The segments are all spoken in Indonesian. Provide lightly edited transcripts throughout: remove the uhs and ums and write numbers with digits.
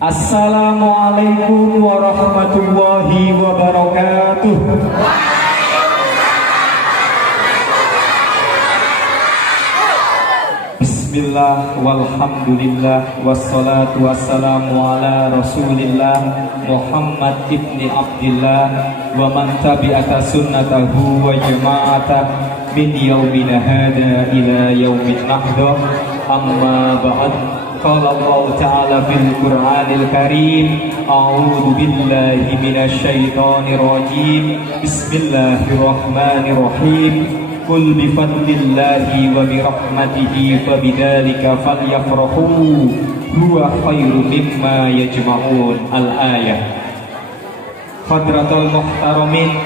Assalamualaikum warahmatullahi wabarakatuh. Bismillah walhamdulillah wassalatu wassalamu ala rasulillah Muhammad ibni Abdillah wa man tabi'ata sunnatahu wa jama'ata min yaumina hada ila yaumin nahda. Amma ba'd. Qala Allah Ta'ala fil Qur'anil Karim, a'udzu billahi minasy syaithanir rajim. Bismillahirrahmanirrahim. Qul bi fadlillahi wa bi rahmatihi fabidzalika falyafrahu huwa khairum mimma yajma'un. Al-ayah. Hadratul muhtaramin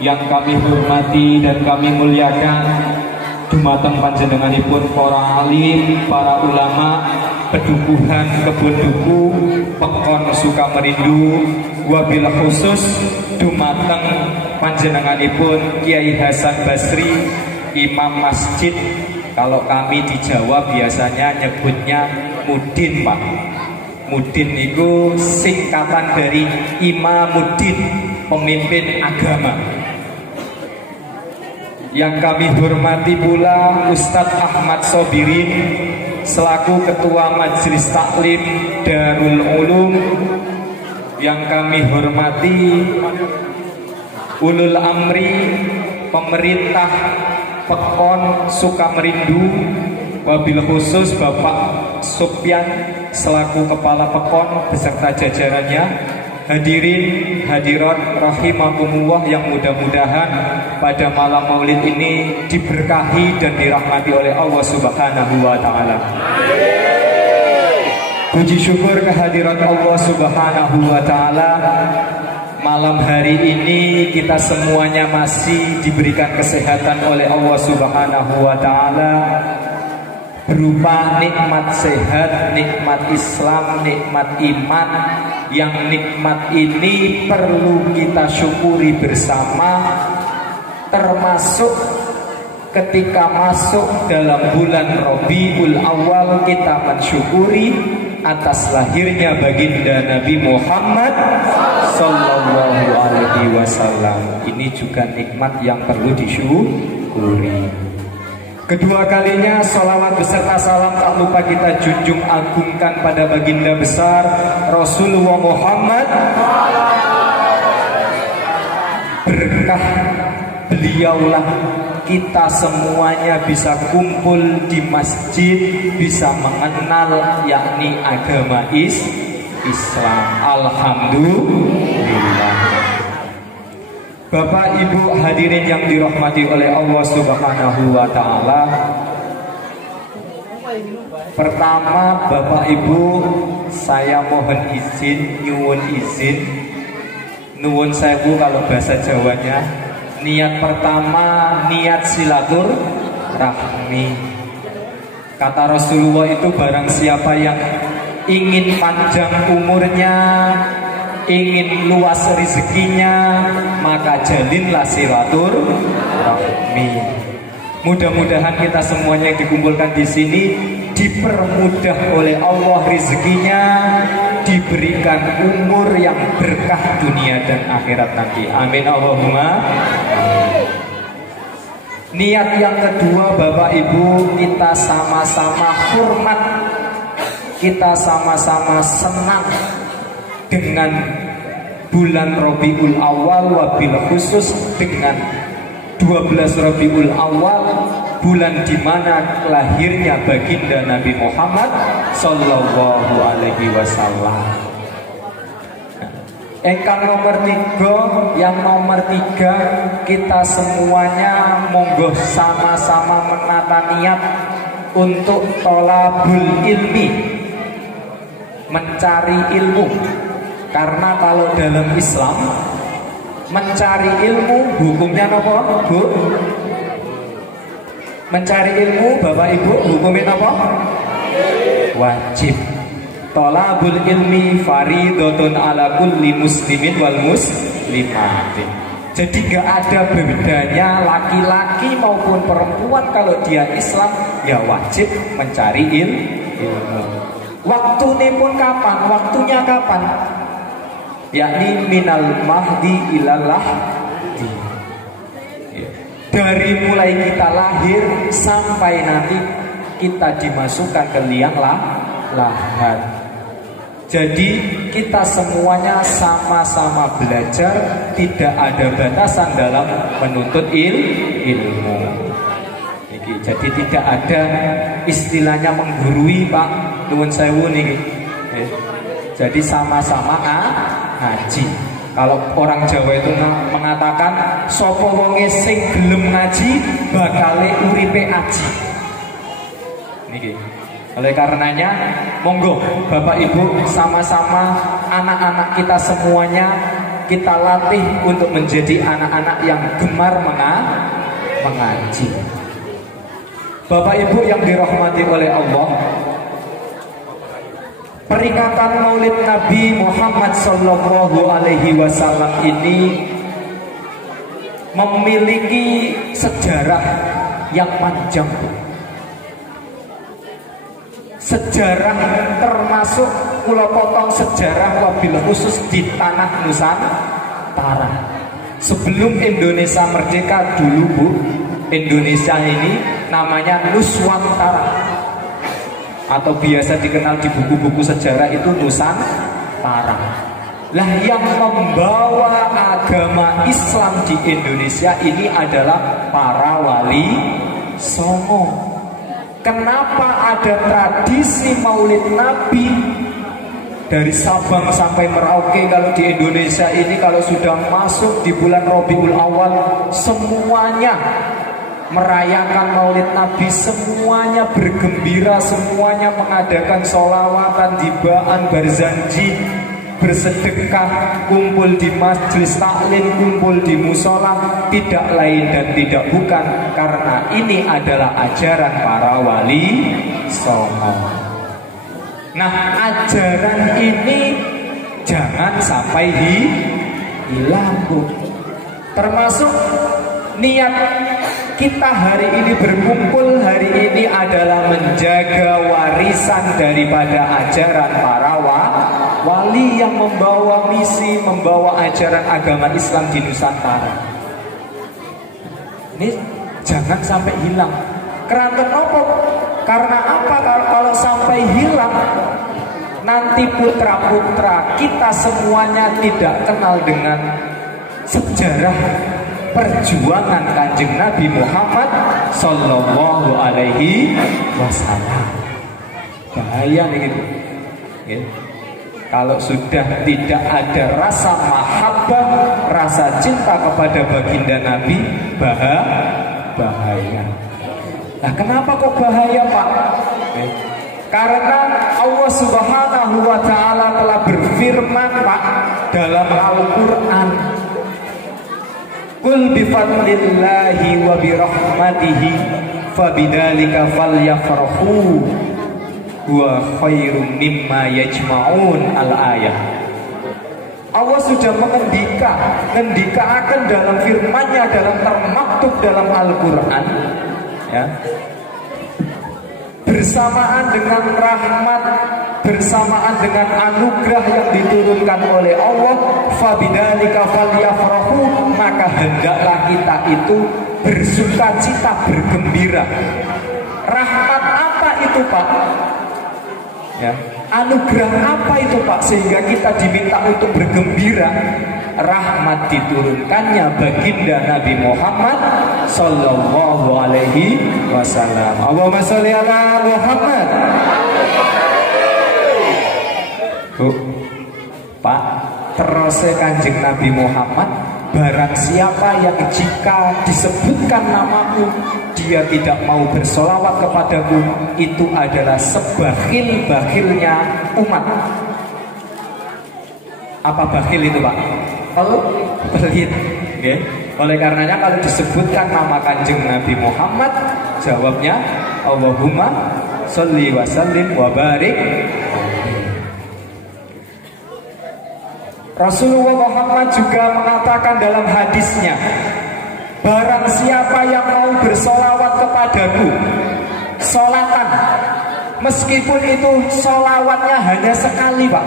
yang kami hormati dan kami muliakan, dumateng panjenenganipun para alim, para ulama, pedukuhan kebun duku, pekon Sukamerindu, wabil khusus dumateng panjenenganipun Kiai Hasan Basri, Imam Masjid. Kalau kami di Jawa biasanya nyebutnya Mudin, Pak. Mudin itu singkatan dari Imamuddin, pemimpin agama. Yang kami hormati pula Ustadz Ahmad Sobirin selaku Ketua Majelis Taklim Darul Ulum. Yang kami hormati Ulul Amri pemerintah Pekon Sukamerindu, wabil khusus Bapak Supyan selaku Kepala Pekon beserta jajarannya. Hadirin hadirat rahimakumullah yang mudah-mudahan pada malam maulid ini diberkahi dan dirahmati oleh Allah Subhanahu wa Ta'ala. Puji syukur kehadirat Allah Subhanahu wa Ta'ala. Malam hari ini kita semuanya masih diberikan kesehatan oleh Allah Subhanahu wa Ta'ala, berupa nikmat sehat, nikmat Islam, nikmat iman. Yang nikmat ini perlu kita syukuri bersama, termasuk ketika masuk dalam bulan Rabiul Awal kita mensyukuri atas lahirnya baginda Nabi Muhammad Sallallahu Alaihi Wasallam. Ini juga nikmat yang perlu disyukuri. Kedua kalinya sholawat beserta salam tak lupa kita junjung agungkan pada baginda besar Rasulullah Muhammad. Berkah beliaulah kita semuanya bisa kumpul di masjid, bisa mengenal yakni agama Islam. Alhamdulillah. Bapak Ibu hadirin yang dirahmati oleh Allah Subhanahu wa Ta'ala. Pertama, Bapak Ibu, saya mohon izin, nyuwun sewu kalau bahasa Jawanya. Niat pertama, niat silaturahmi. Kata Rasulullah itu barang siapa yang ingin panjang umurnya, ingin luas rezekinya, maka jalinlah silaturahmi. Mudah-mudahan kita semuanya yang dikumpulkan di sini dipermudah oleh Allah rezekinya, diberikan umur yang berkah dunia dan akhirat nanti. Amin Allahumma. Niat yang kedua, Bapak Ibu, kita sama-sama hormat, kita sama-sama senang dengan bulan Rabiul Awal, wabil khusus dengan 12 Rabiul Awal, bulan di mana lahirnya baginda Nabi Muhammad Sallallahu Alaihi Wasallam. Engkang nomor 3, yang nomor 3, kita semuanya monggo sama-sama menata niat untuk tolabul ilmi, mencari ilmu. Karena kalau dalam Islam mencari ilmu hukumnya apa, Bu? Mencari ilmu Bapak Ibu hukumnya apa? Wajib. Tolabul ilmi faridotun ala kulli muslimin wal muslimatin. Jadi gak ada bedanya laki-laki maupun perempuan, kalau dia Islam ya wajib mencari ilmu. Waktunya pun kapan? Waktunya kapan? Yakni minal mahdi ilalah. Dari mulai kita lahir sampai nanti kita dimasukkan ke liang lahat. Jadi kita semuanya sama-sama belajar, tidak ada batasan dalam menuntut ilmu. Jadi tidak ada istilahnya menggurui, Pak. Nuwun sewu niki. Jadi sama-sama ngaji. Kalau orang Jawa itu mengatakan sapa wonge sing gelem ngaji bakale uripe aji. Niki. Oleh karenanya, monggo Bapak Ibu sama-sama anak-anak kita semuanya kita latih untuk menjadi anak-anak yang gemar mengaji. Bapak Ibu yang dirahmati oleh Allah, peringatan Maulid Nabi Muhammad Sallallahu Alaihi Wasallam ini memiliki sejarah yang panjang. Sejarah termasuk kula potong sejarah wabil khusus di tanah Nusantara. Sebelum Indonesia merdeka dulu, Bu, Indonesia ini namanya Nuswantara, atau biasa dikenal di buku-buku sejarah itu Nusantara. Lah yang membawa agama Islam di Indonesia ini adalah para wali songo. Kenapa ada tradisi Maulid Nabi dari Sabang sampai Merauke? Kalau di Indonesia ini kalau sudah masuk di bulan Rabiul Awal, semuanya merayakan Maulid Nabi, semuanya bergembira, semuanya mengadakan sholawatan, dibaan, berzanji, bersedekah, kumpul di majelis taklim, kumpul di musola, tidak lain dan tidak bukan karena ini adalah ajaran para wali songo. Nah, ajaran ini jangan sampai hilang, Bu. Termasuk niat kita hari ini berkumpul hari ini adalah menjaga warisan daripada ajaran para wali yang membawa misi, membawa ajaran agama Islam di Nusantara. Ini jangan sampai hilang. Keranten apa? Karena apa? Kalau sampai hilang, nanti putra-putra kita semuanya tidak kenal dengan sejarah perjuangan Kanjeng Nabi Muhammad Sallallahu Alaihi Wasallam. Bahaya nih gitu. Ya. Kalau sudah tidak ada rasa mahabbah, rasa cinta kepada baginda Nabi, bahaya. Nah, kenapa kok bahaya, Pak? Karena Allah Subhanahu wa Ta'ala telah berfirman, Pak, dalam Al-Quran, Qul bifadlillahi wa birahmatihi fabidzalika falyafrahu huwa khairum mimma yajma'un al-ayah. Allah sudah mengendikakan dalam firman-Nya dalam termaktub dalam Al-Quran, ya, bersamaan dengan rahmat, bersamaan dengan anugerah yang diturunkan oleh Allah, fabidzalika falyafrahu, maka hendaklah kita itu bersuka cita, bergembira. Rahmat apa itu, Pak? Ya. Anugerah apa itu, Pak, sehingga kita diminta untuk bergembira? Rahmat diturunkannya baginda Nabi Muhammad Sallallahu Alaihi Wasallam. Allahumma sholli ala Muhammad. Bu, Pak, terus Kanjeng Nabi Muhammad, barang siapa yang jika disebutkan namamu dia tidak mau bersolawat kepadaku, itu adalah sebakhil-bakhilnya umat. Apa bakhil itu, Pak? Pelit. Okay. Oleh karenanya kalau disebutkan nama Kanjeng Nabi Muhammad, jawabnya Allahumma sholli wa sallim wa barik. Rasulullah Muhammad juga mengatakan dalam hadisnya, barang siapa yang mau bersolawat kepadaku, solatan Meskipun itu sholawatnya hanya sekali Pak,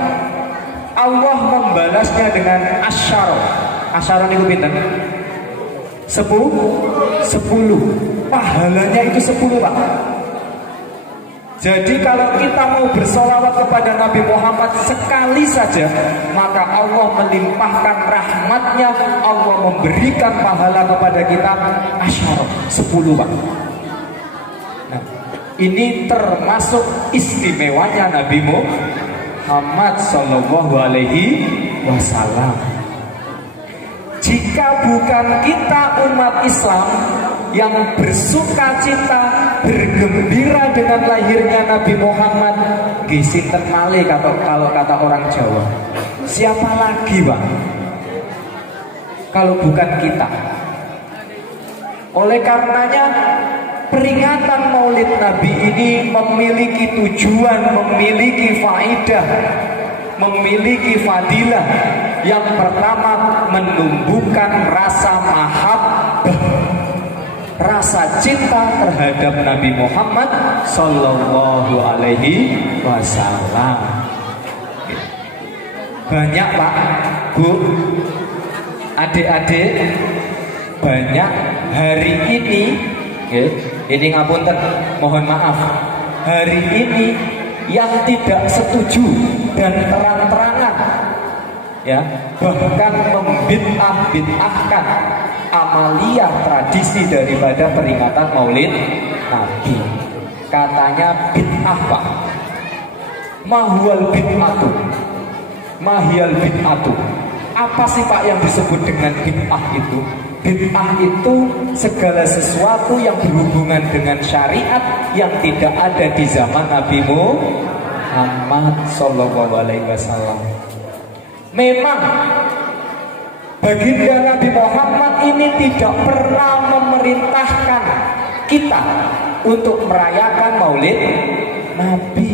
Allah membalasnya dengan asyar. Asyar itu pinten? 10. Pahalanya itu 10 Pak. Jadi kalau kita mau bersolawat kepada Nabi Muhammad sekali saja, maka Allah melimpahkan rahmatnya, Allah memberikan pahala kepada kita asyar 10 Pak. Nah, ini termasuk istimewanya Nabi Muhammad Sallallahu Alaihi Wasallam. Jika bukan kita umat Islam yang bersuka cita, bergembira dengan lahirnya Nabi Muhammad, gisinten malih kalau kata orang Jawa. Siapa lagi Pak kalau bukan kita? Oleh karenanya peringatan Maulid Nabi ini memiliki tujuan, memiliki faidah, memiliki fadilah. Yang pertama, menumbuhkan rasa mahabbah, rasa cinta terhadap Nabi Muhammad Sallallahu Alaihi Wasallam. Banyak Pak, Bu, adik-adik, banyak hari ini ngapunten, mohon maaf, hari ini yang tidak setuju dan terang-terangan, ya, bahkan membid'ahkan amaliyah tradisi daripada peringatan Maulid Nabi. Katanya bid'ah Pak. Mahwal bid'atu. Mahiyal bid'atu. Apa sih Pak yang disebut dengan bid'ah itu? Bid'ah itu segala sesuatu yang berhubungan dengan syariat yang tidak ada di zaman Nabi Muhammad Sallallahu Alaihi Wasallam. Memang baginda Nabi Muhammad ini tidak pernah memerintahkan kita untuk merayakan Maulid Nabi.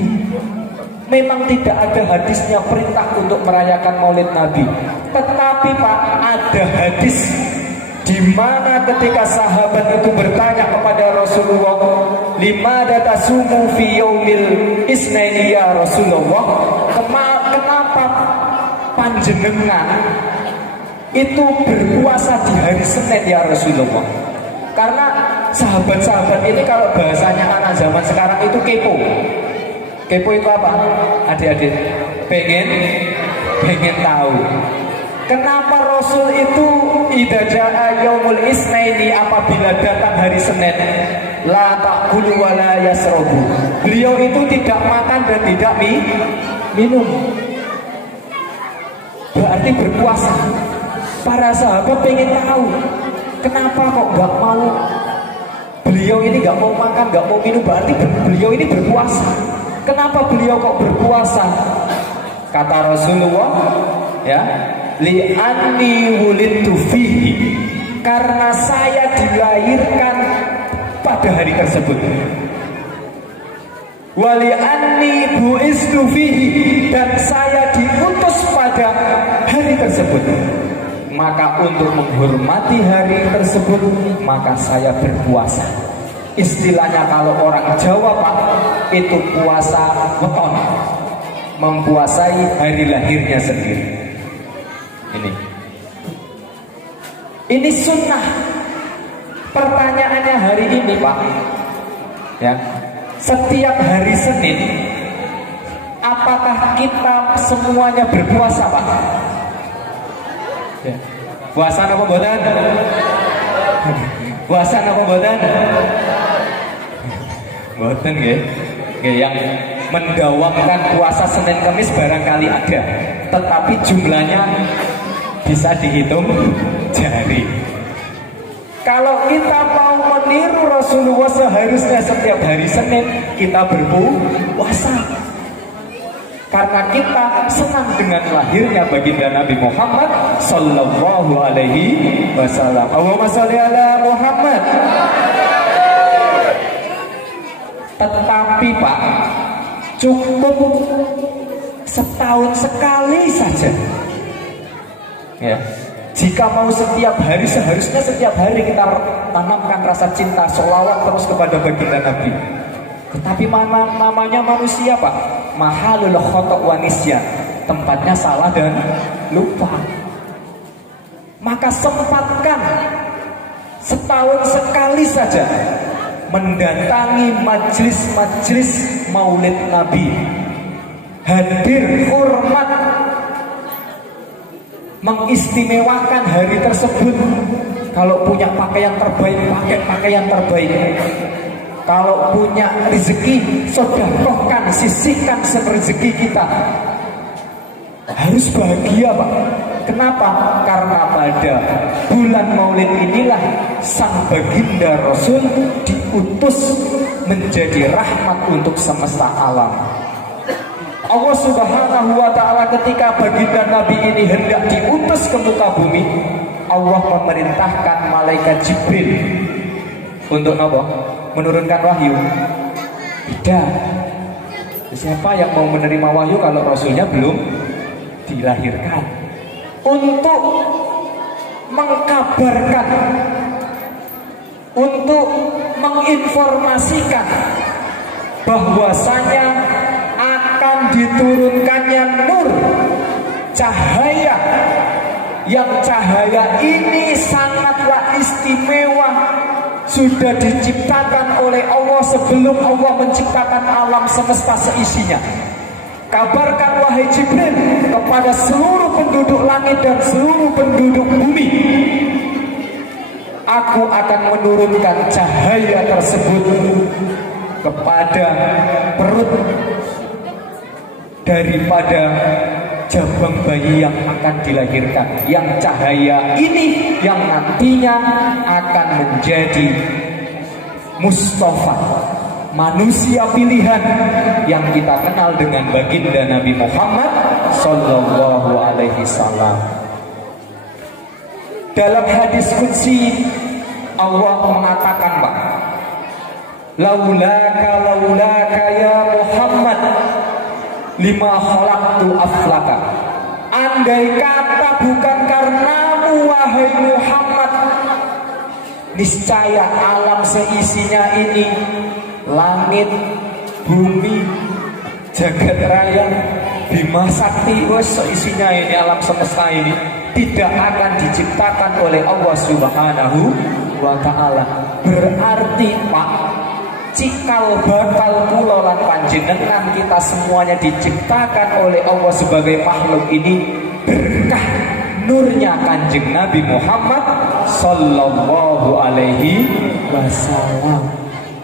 Memang tidak ada hadisnya perintah untuk merayakan Maulid Nabi. Tetapi Pak, ada hadis di mana ketika sahabat itu bertanya kepada Rasulullah, "Limada tasumu fi yaumil isnaini ya Rasulullah?" Kenapa panjenengan itu berpuasa di hari Senin ya Rasulullah? Karena sahabat-sahabat ini kalau bahasanya anak zaman sekarang itu kepo. Kepo itu apa? Adik-adik pengen tahu kenapa Rasul itu idza jaa yaumul isnaini, apabila datang hari Senin, la ta'kulu wa la yasrabu. Beliau itu tidak makan dan tidak minum. Berarti berpuasa. Para sahabat pengen tahu kenapa kok nggak mau, beliau ini nggak mau makan, nggak mau minum, berarti beliau ini berpuasa. Kenapa beliau kok berpuasa? Kata Rasulullah, ya, li'anni wulidtu fihi, karena saya dilahirkan pada hari tersebut. Wali'anni bu'istu fihi, dan saya diutus pada hari tersebut. Maka untuk menghormati hari tersebut, maka saya berpuasa. Istilahnya kalau orang Jawa Pak, itu puasa weton, mempuasai hari lahirnya sendiri. Ini sunnah. Pertanyaannya hari ini Pak, ya, setiap hari Senin, apakah kita semuanya berpuasa Pak? Ya. Puasa apa mboten? Puasa apa mboten? Mboten nggih. Nggih, yang mendawamkan puasa Senin Kamis barangkali ada, tetapi jumlahnya bisa dihitung jari. Kalau kita mau meniru Rasulullah, seharusnya setiap hari Senin kita berpuasa, karena kita senang dengan lahirnya baginda Nabi Muhammad Sallallahu Alaihi Wasallam. Allahumma sholli ala Muhammad. Tetapi Pak, cukup setahun sekali saja. Ya, jika mau setiap hari, seharusnya setiap hari kita tanamkan rasa cinta, sholawat terus kepada baginda Nabi. Tetapi namanya manusia Pak, mahalul khotok wa nisyan, tempatnya salah dan lupa. Maka sempatkan setahun sekali saja mendatangi majelis-majelis maulid Nabi, hadir hormat, mengistimewakan hari tersebut. Kalau punya pakaian terbaik, pakai pakaian terbaik. Kalau punya rezeki, sedekahkan, sisihkan rezeki kita. Harus bahagia Pak. Kenapa? Karena pada bulan maulid inilah sang baginda Rasul diutus menjadi rahmat untuk semesta alam. Allah Subhanahu wa ta'ala ketika baginda Nabi ini hendak diutus ke muka bumi, Allah memerintahkan malaikat Jibril untuk apa? Menurunkan wahyu. Tidak. Siapa yang mau menerima wahyu kalau Rasulnya belum dilahirkan? Untuk mengkabarkan, untuk menginformasikan bahwasanya akan diturunkannya nur, cahaya, yang cahaya ini sangatlah istimewa, sudah diciptakan oleh Allah sebelum Allah menciptakan alam semesta seisinya. Kabarkan wahai Jibril kepada seluruh penduduk langit dan seluruh penduduk bumi, aku akan menurunkan cahaya tersebut kepada perut daripada jabang bayi yang akan dilahirkan, yang cahaya ini yang nantinya akan menjadi Mustafa, manusia pilihan yang kita kenal dengan baginda Nabi Muhammad Sallallahu Alaihi Wasallam. Dalam hadis qudsi Allah mengatakan Pak, laulaka ya Muhammad lima khalaqtu aflaka. Andai kata bukan karenamu wahai Muhammad, niscaya alam seisinya ini, langit, bumi, jagat raya, Bima Sakti, seisinya ini, alam semesta ini tidak akan diciptakan oleh Allah Subhanahu wa ta'ala. Berarti Pak, cikal bakal kula lan panjenengan kita semuanya diciptakan oleh Allah sebagai makhluk ini berkah nurnya Kanjeng Nabi Muhammad Sallallahu Alaihi Wasallam.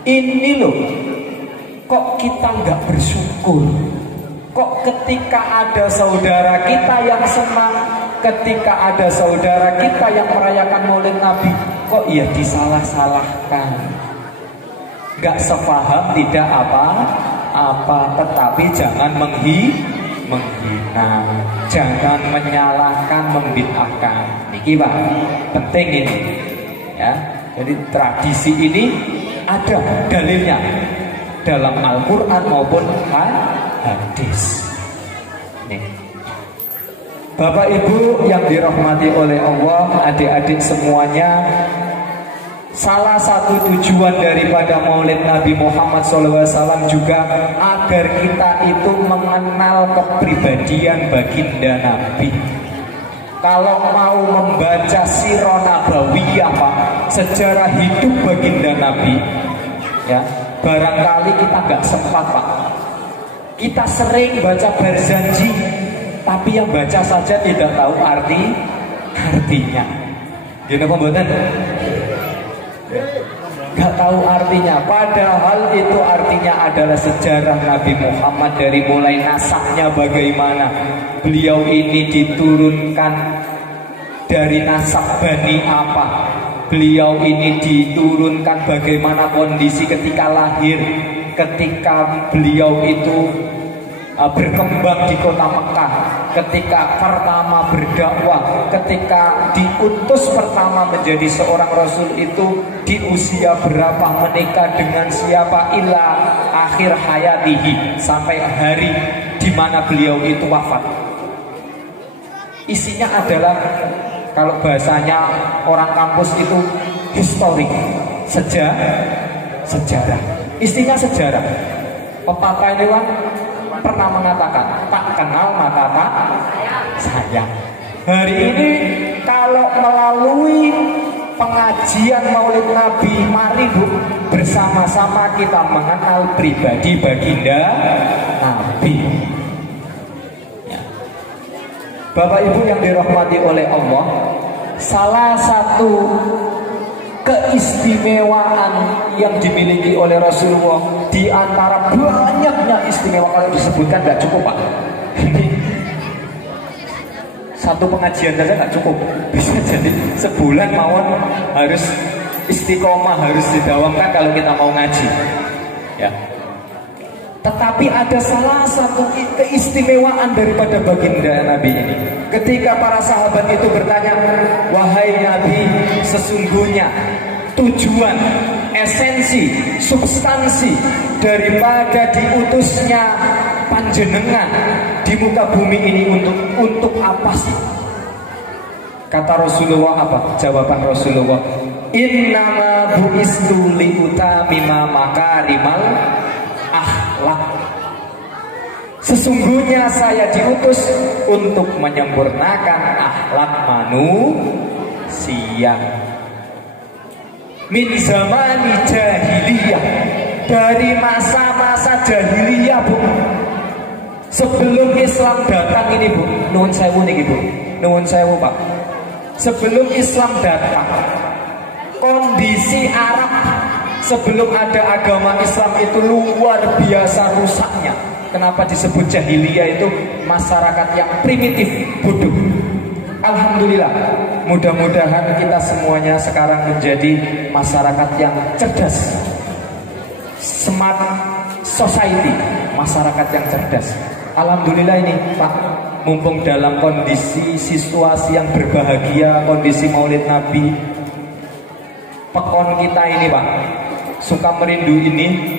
Ini loh, kok kita nggak bersyukur? Kok ketika ada saudara kita yang senang, ketika ada saudara kita yang merayakan Maulid Nabi, kok ya disalah-salahkan? Gak sepaham, tidak apa-apa, tetapi jangan menghina, jangan menyalahkan, membid'ahkan. Niki Pak, penting ini ya. Jadi tradisi ini ada dalilnya dalam Al-Quran maupun hadis. Nih, Bapak Ibu yang dirahmati oleh Allah, adik-adik semuanya, salah satu tujuan daripada Maulid Nabi Muhammad SAW juga agar kita itu mengenal kepribadian baginda Nabi. Kalau mau membaca sirah nabawiyah Pak, sejarah hidup baginda Nabi, ya barangkali kita nggak sempat Pak. Kita sering baca Barzanji, tapi yang baca saja tidak tahu artinya. Gini pembuatan? Gak tahu artinya, padahal itu artinya adalah sejarah Nabi Muhammad dari mulai nasabnya bagaimana beliau ini diturunkan dari nasab Bani apa, beliau ini diturunkan bagaimana kondisi ketika lahir, ketika beliau itu berkembang di kota Mekah, ketika pertama berdakwah, ketika diutus pertama menjadi seorang rasul itu di usia berapa, menikah dengan siapa, ila akhir hayatihi, sampai hari di mana beliau itu wafat. Isinya adalah, kalau bahasanya orang kampus itu historik, sejarah. Istinya sejarah. Pepatah ini kan pernah mengatakan, tak kenal maka tak sayang. Hari ini kalau melalui pengajian Maulid Nabi, mari Bu, bersama-sama kita mengenal pribadi baginda Nabi. Ya. Bapak Ibu yang dirahmati oleh Allah, salah satu keistimewaan yang dimiliki oleh Rasulullah di antara banyaknya istimewa, kalau disebutkan nggak cukup Pak. Ini satu pengajian saja nggak cukup, bisa jadi sebulan mawon harus istiqomah, harus didawamkan kalau kita mau ngaji. Ya. Tetapi ada salah satu keistimewaan daripada baginda Nabi ini. Ketika para sahabat itu bertanya, wahai Nabi, sesungguhnya tujuan, esensi, substansi daripada diutusnya panjenengan di muka bumi ini untuk apa sih? Kata Rasulullah apa? Jawaban Rasulullah, innama bu'istu liutamima makarimal akhlak. Sesungguhnya saya diutus untuk menyempurnakan akhlak manusia. Min zamani jahiliyah, dari masa-masa jahiliyah Bu, sebelum Islam datang ini Bu, nuwun sewu niki Bu, nuwun sewu Pak. Sebelum Islam datang, kondisi Arab sebelum ada agama Islam itu luar biasa rusaknya. Kenapa disebut jahiliyah? Itu masyarakat yang primitif, bodoh. Alhamdulillah, mudah-mudahan kita semuanya sekarang menjadi masyarakat yang cerdas, smart society, masyarakat yang cerdas. Alhamdulillah ini Pak, mumpung dalam kondisi situasi yang berbahagia, kondisi Maulid Nabi, pekon kita ini Pak, Suka Merindu ini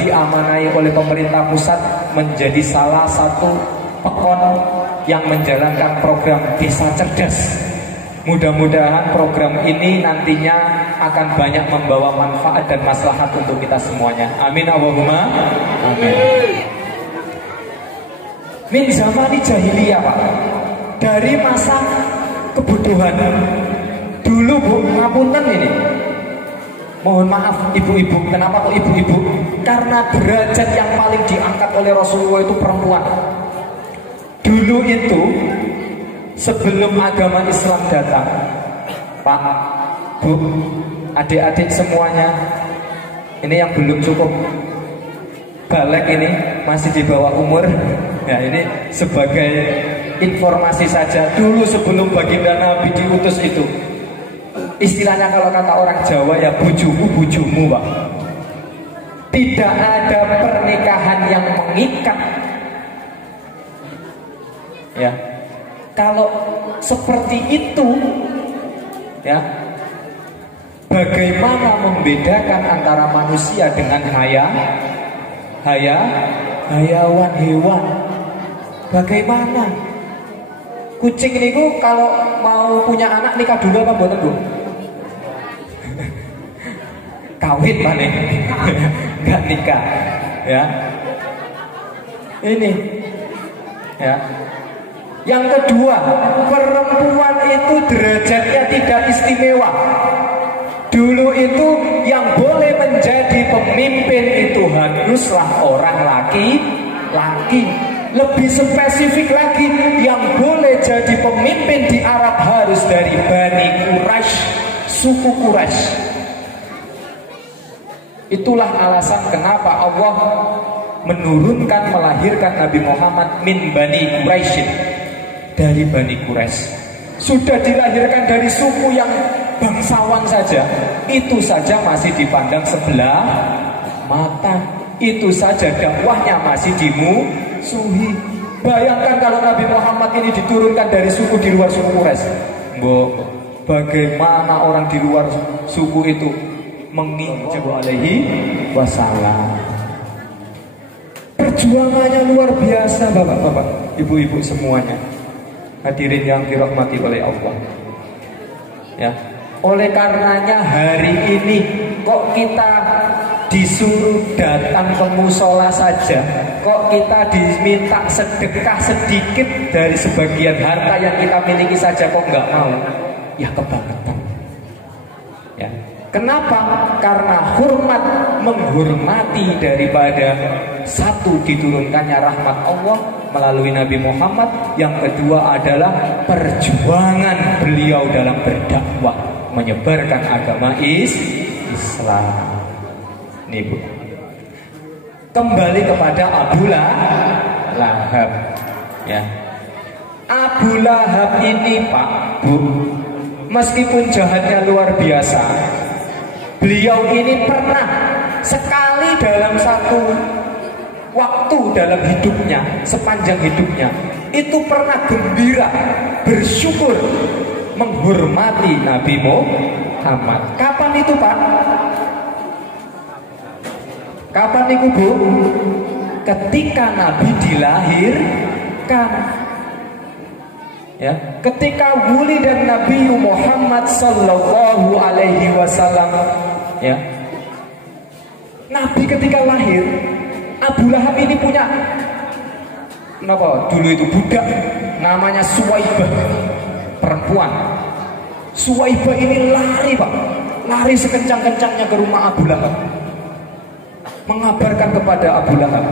diamanai oleh pemerintah pusat menjadi salah satu pekon yang menjalankan program Desa Cerdas. Mudah-mudahan program ini nantinya akan banyak membawa manfaat dan maslahat untuk kita semuanya. Amin Allahumma amin. Min zamani jahiliyah Pak, dari masa kebutuhan dulu Bu, ngapunten ini, mohon maaf ibu-ibu. Kenapa kok ibu-ibu? Karena derajat yang paling diangkat oleh Rasulullah itu perempuan. Dulu itu sebelum agama Islam datang, Pak, Bu, adik-adik semuanya, ini yang belum cukup balik ini, masih di bawah umur. Ya, ini sebagai informasi saja. Dulu sebelum baginda Nabi diutus itu, istilahnya kalau kata orang Jawa ya bujumu bujumu Pak. Tidak ada pernikahan yang mengikat. Ya, kalau seperti itu, ya, bagaimana membedakan antara manusia dengan hayawan hewan? Bagaimana? Kucing niku kalau mau punya anak nikah dulu apa mboten Bu? Kawin maneh. Enggak nikah. Ya. Ini. Ya. Yang kedua, perempuan itu derajatnya tidak istimewa. Dulu itu yang boleh menjadi pemimpin itu haruslah orang laki-laki. Lebih spesifik lagi, yang boleh jadi pemimpin di Arab harus dari Bani Quraisy, suku Quraisy. Itulah alasan kenapa Allah menurunkan, melahirkan Nabi Muhammad min Bani Quraisy, dari Bani Quraisy. Sudah dilahirkan dari suku yang bangsawan saja, itu saja masih dipandang sebelah mata, itu saja dakwahnya masih dimusuhi. Bayangkan kalau Nabi Muhammad ini diturunkan dari suku di luar suku Quraisy, bagaimana orang di luar suku itu menginjak alaihi wasallam. Perjuangannya luar biasa bapak-bapak, ibu-ibu semuanya, hadirin yang dirahmati oleh Allah. Ya, oleh karenanya hari ini kok kita disuruh datang ke musola saja, kok kita diminta sedekah sedikit dari sebagian harta yang kita miliki saja kok nggak mau? Ya kebangetan. Ya. Kenapa? Karena hormat menghormati daripada satu diturunkannya rahmat Allah melalui Nabi Muhammad, yang kedua adalah perjuangan beliau dalam berdakwah menyebarkan agama Islam. Nih Bu, kembali kepada Abu Lahab. Ya, Abu Lahab ini Pak Bu, meskipun jahatnya luar biasa, beliau ini pernah sekali dalam satu waktu dalam hidupnya, sepanjang hidupnya, itu pernah gembira, bersyukur, menghormati Nabi Muhammad. Kapan itu Pak? Kapan itu Bu? Ketika Nabi dilahirkan. Ya, ketika wuli dan Nabi Muhammad sallallahu alaihi wasallam, ya, Nabi ketika lahir, Abu Lahab ini punya kenapa? Dulu itu budak namanya Suwaibah, perempuan. Suwaibah ini lari Pak, lari sekencang-kencangnya ke rumah Abu Lahab, mengabarkan kepada Abu Lahab,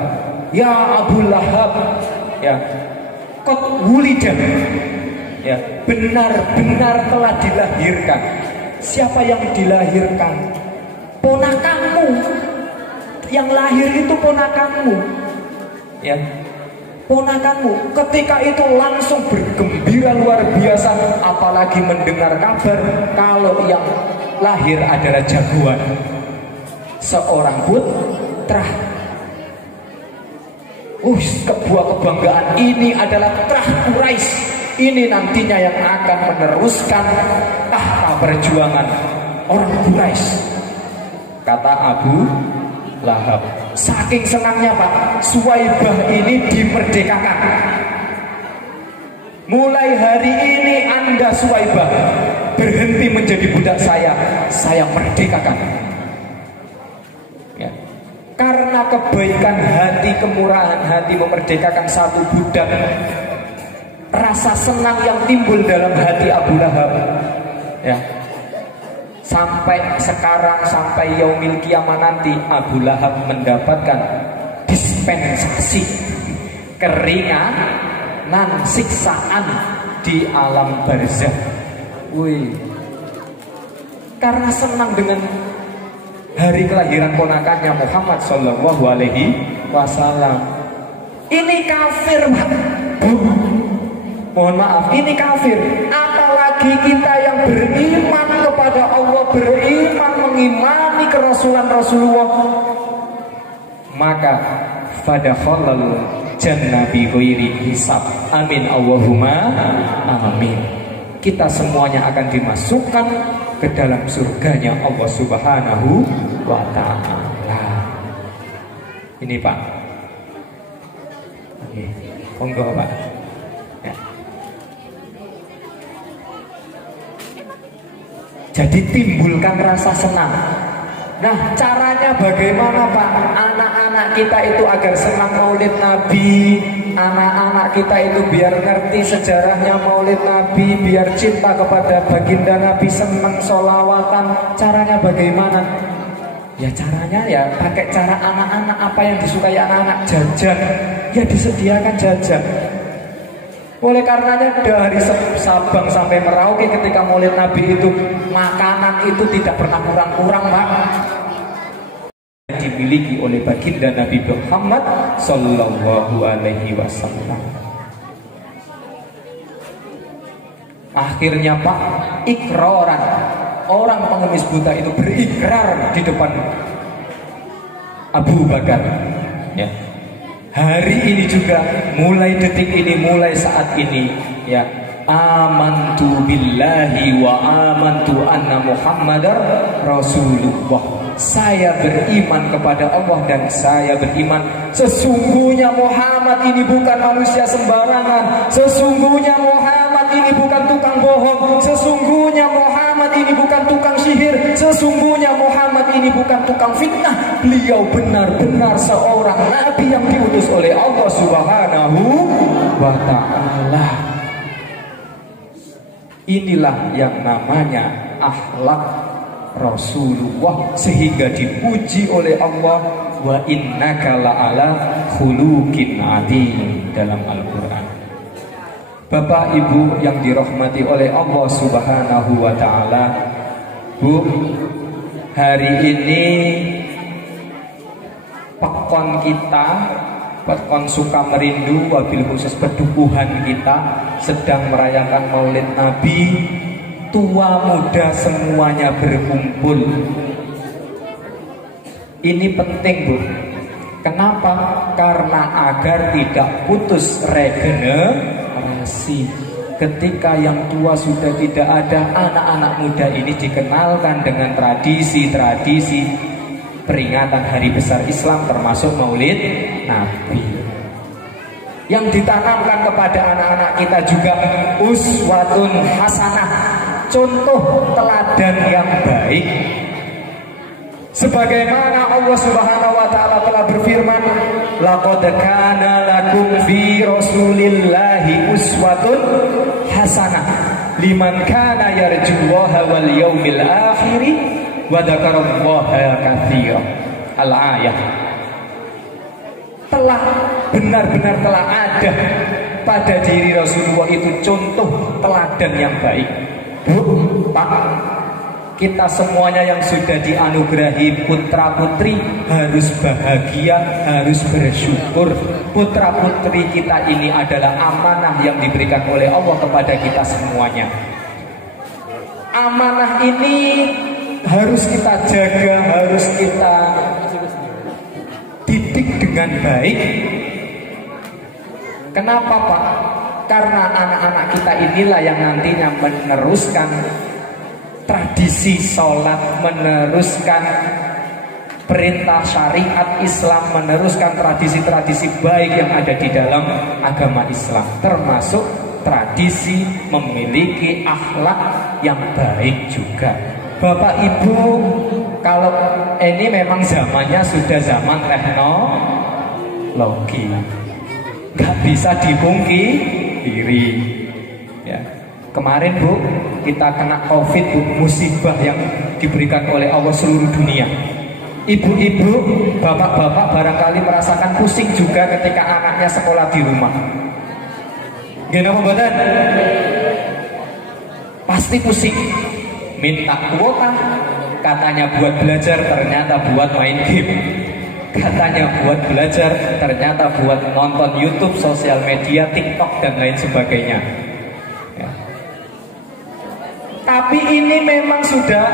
ya Abu Lahab, ya, qad wulida, ya, benar-benar telah dilahirkan. Siapa yang dilahirkan? Ponakanmu. Yang lahir itu ponakanmu, ya, ponakanmu. Ketika itu langsung bergembira luar biasa, apalagi mendengar kabar kalau yang lahir adalah jagoan, seorang putra. Sebuah kebanggaan, ini adalah putra Quraisy. Ini nantinya yang akan meneruskan tahta perjuangan orang Quraisy, kata Abu Lahab. Saking senangnya Pak, Suwaibah ini dimerdekakan. Mulai hari ini Anda Suwaibah berhenti menjadi budak saya merdekakan. Ya. Karena kebaikan hati, kemurahan hati memerdekakan satu budak, rasa senang yang timbul dalam hati Abu Lahab, ya, sampai sekarang, sampai yaumil kiamah nanti, Abu Lahab mendapatkan dispensasi keringanan siksaan di alam barzakh. Karena senang dengan hari kelahiran ponakannya Muhammad Sallallahu Alaihi Wasallam. Ini kafir, mohon maaf, ini kafir. Apalagi kita yang beriman kepada Allah, beriman mengimani kerasulan Rasulullah, maka fadakhalal jannah bi ghairi hisab. Amin Allahumma amin. Kita semuanya akan dimasukkan ke dalam surganya Allah Subhanahu wa ta'ala. Ini Pak. Oke, monggo Pak. Ya. Jadi timbulkan rasa senang. Nah, caranya bagaimana Pak? Anak-anak kita itu agar senang maulid Nabi, anak-anak kita itu biar ngerti sejarahnya maulid Nabi, biar cinta kepada baginda Nabi, senang sholawatan. Caranya bagaimana? Ya caranya ya pakai cara anak-anak. Apa yang disukai anak-anak? Jajan. Ya disediakan jajan. Oleh karenanya dari Sabang sampai Merauke ketika maulid Nabi itu, makanan itu tidak pernah kurang-kurang Pak, dimiliki oleh baginda Nabi Muhammad Sallallahu Alaihi Wasallam. Akhirnya Pak, ikraran, orang pengemis buta itu berikrar di depan Abu Bakar, ya. Hari ini juga, mulai detik ini, mulai saat ini, ya, amantu billahi wa amantu anna Muhammadar Rasulullah. Saya beriman kepada Allah dan saya beriman sesungguhnya Muhammad ini bukan manusia sembarangan. Sesungguhnya Muhammad ini bukan tukang bohong, sesungguhnya Muhammad ini bukan tukang sihir, sesungguhnya Muhammad ini bukan tukang fitnah. Beliau benar-benar seorang nabi yang diutus oleh Allah Subhanahu wa ta'ala. Inilah yang namanya akhlak Rasulullah, sehingga dipuji oleh Allah, wa innaka la'ala khuluqin adzim dalam Al-Quran. Bapak Ibu yang dirahmati oleh Allah Subhanahu wa ta'ala, Bu, hari ini pekon kita, pekon suka merindu, wabil khusus pedukuhan kita sedang merayakan Maulid Nabi. Tua muda semuanya berkumpul. Ini penting, Bu. Kenapa? Karena agar tidak putus regenerasi. Ketika yang tua sudah tidak ada, anak-anak muda ini dikenalkan dengan tradisi-tradisi peringatan hari besar Islam, termasuk Maulid Nabi. Yang ditanamkan kepada anak-anak kita juga uswatun hasanah, contoh teladan yang baik. Sebagaimana Allah Subhanahu wa ta'ala telah berfirman, laqad kana lakum fi rasulillahi uswatun hasanah liman kana yarjullaha wal yaumil akhir wa dzakarallaha katsiran. Al-ayah. Telah benar-benar telah ada pada diri Rasulullah itu contoh teladan yang baik. Bu, Pak, kita semuanya yang sudah dianugerahi putra putri harus bahagia, harus bersyukur. Putra putri kita ini adalah amanah yang diberikan oleh Allah kepada kita semuanya. Amanah ini harus kita jaga, harus kita didik dengan baik. Kenapa, Pak? Karena anak-anak kita inilah yang nantinya meneruskan tradisi sholat, meneruskan perintah syariat Islam, meneruskan tradisi-tradisi baik yang ada di dalam agama Islam, termasuk tradisi memiliki akhlak yang baik juga. Bapak Ibu, kalau ini memang zamannya sudah zaman teknologi, nggak bisa dipungkiri, ya. Kemarin, Bu, kita kena COVID, Bu, musibah yang diberikan oleh Allah seluruh dunia. Ibu-ibu, bapak-bapak barangkali merasakan pusing juga ketika anaknya sekolah di rumah. Gimana badan? Pasti pusing. Minta kuota, katanya buat belajar, ternyata buat main game. Katanya buat belajar, ternyata buat nonton YouTube, sosial media, TikTok, dan lain sebagainya. Ya. Tapi ini memang sudah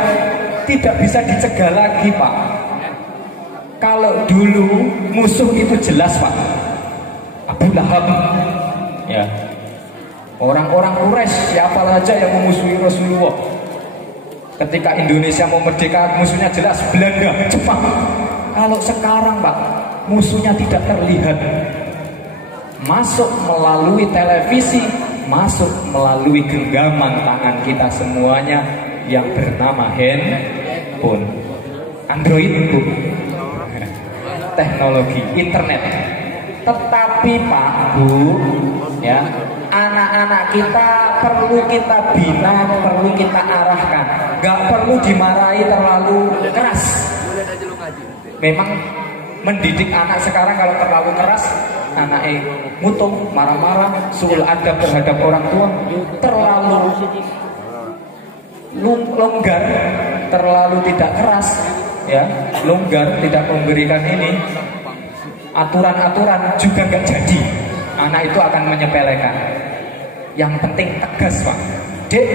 tidak bisa dicegah lagi, Pak. Kalau dulu musuh itu jelas, Pak. Abu Lahab, ya. Orang-orang Quraisy, siapa saja yang memusuhi Rasulullah. Ketika Indonesia mau merdeka, musuhnya jelas, Belanda, Jepang. Kalau sekarang, Pak, musuhnya tidak terlihat. Masuk melalui televisi, masuk melalui genggaman tangan kita semuanya yang bernama handphone, Android, Bu. Teknologi internet. Tetapi, Pak, Bu, ya, anak-anak kita perlu kita bina, perlu kita arahkan. Gak perlu dimarahi terlalu keras. Memang mendidik anak sekarang kalau terlalu keras, anaknya mutung, marah-marah, suul adab terhadap orang tua, terlalu longgar, terlalu tidak keras, ya, longgar, tidak memberikan ini aturan-aturan juga gak jadi. Anak itu akan menyepelekan. Yang penting tegas, Pak. Dek,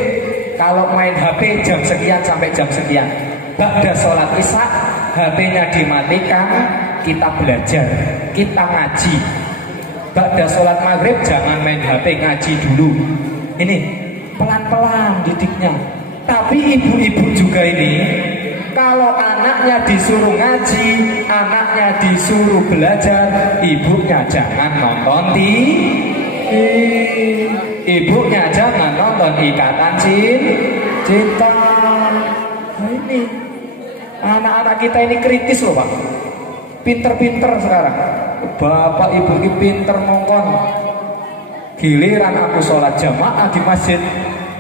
kalau main HP jam sekian sampai jam sekian, ba'da sholat isya HP-nya dimatikan, kita belajar, kita ngaji. Ba'da sholat maghrib jangan main HP, ngaji dulu. Ini pelan-pelan didiknya. Tapi ibu-ibu juga ini, kalau anaknya disuruh ngaji, anaknya disuruh belajar, ibunya jangan nonton TV. ibunya jangan nonton Ikatan Cinta. Nah ini anak-anak kita ini kritis loh Pak, pinter-pinter sekarang. Bapak ibu ini pinter mongkon, giliran aku sholat jamaah di masjid,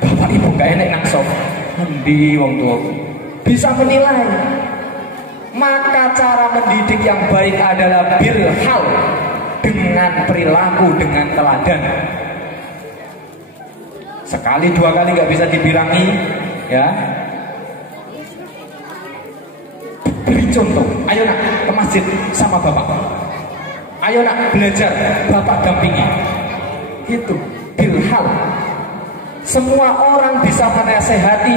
bapak ibu gak enak nang sop. Endi wong tua bisa menilai. Maka cara mendidik yang baik adalah bilhal, dengan perilaku, dengan teladan. Sekali dua kali gak bisa dibilangi, ya. Beri contoh, ayo nak ke masjid sama bapak. Ayo nak belajar, bapak dampingi. Itu bilhal. Semua orang bisa menasehati,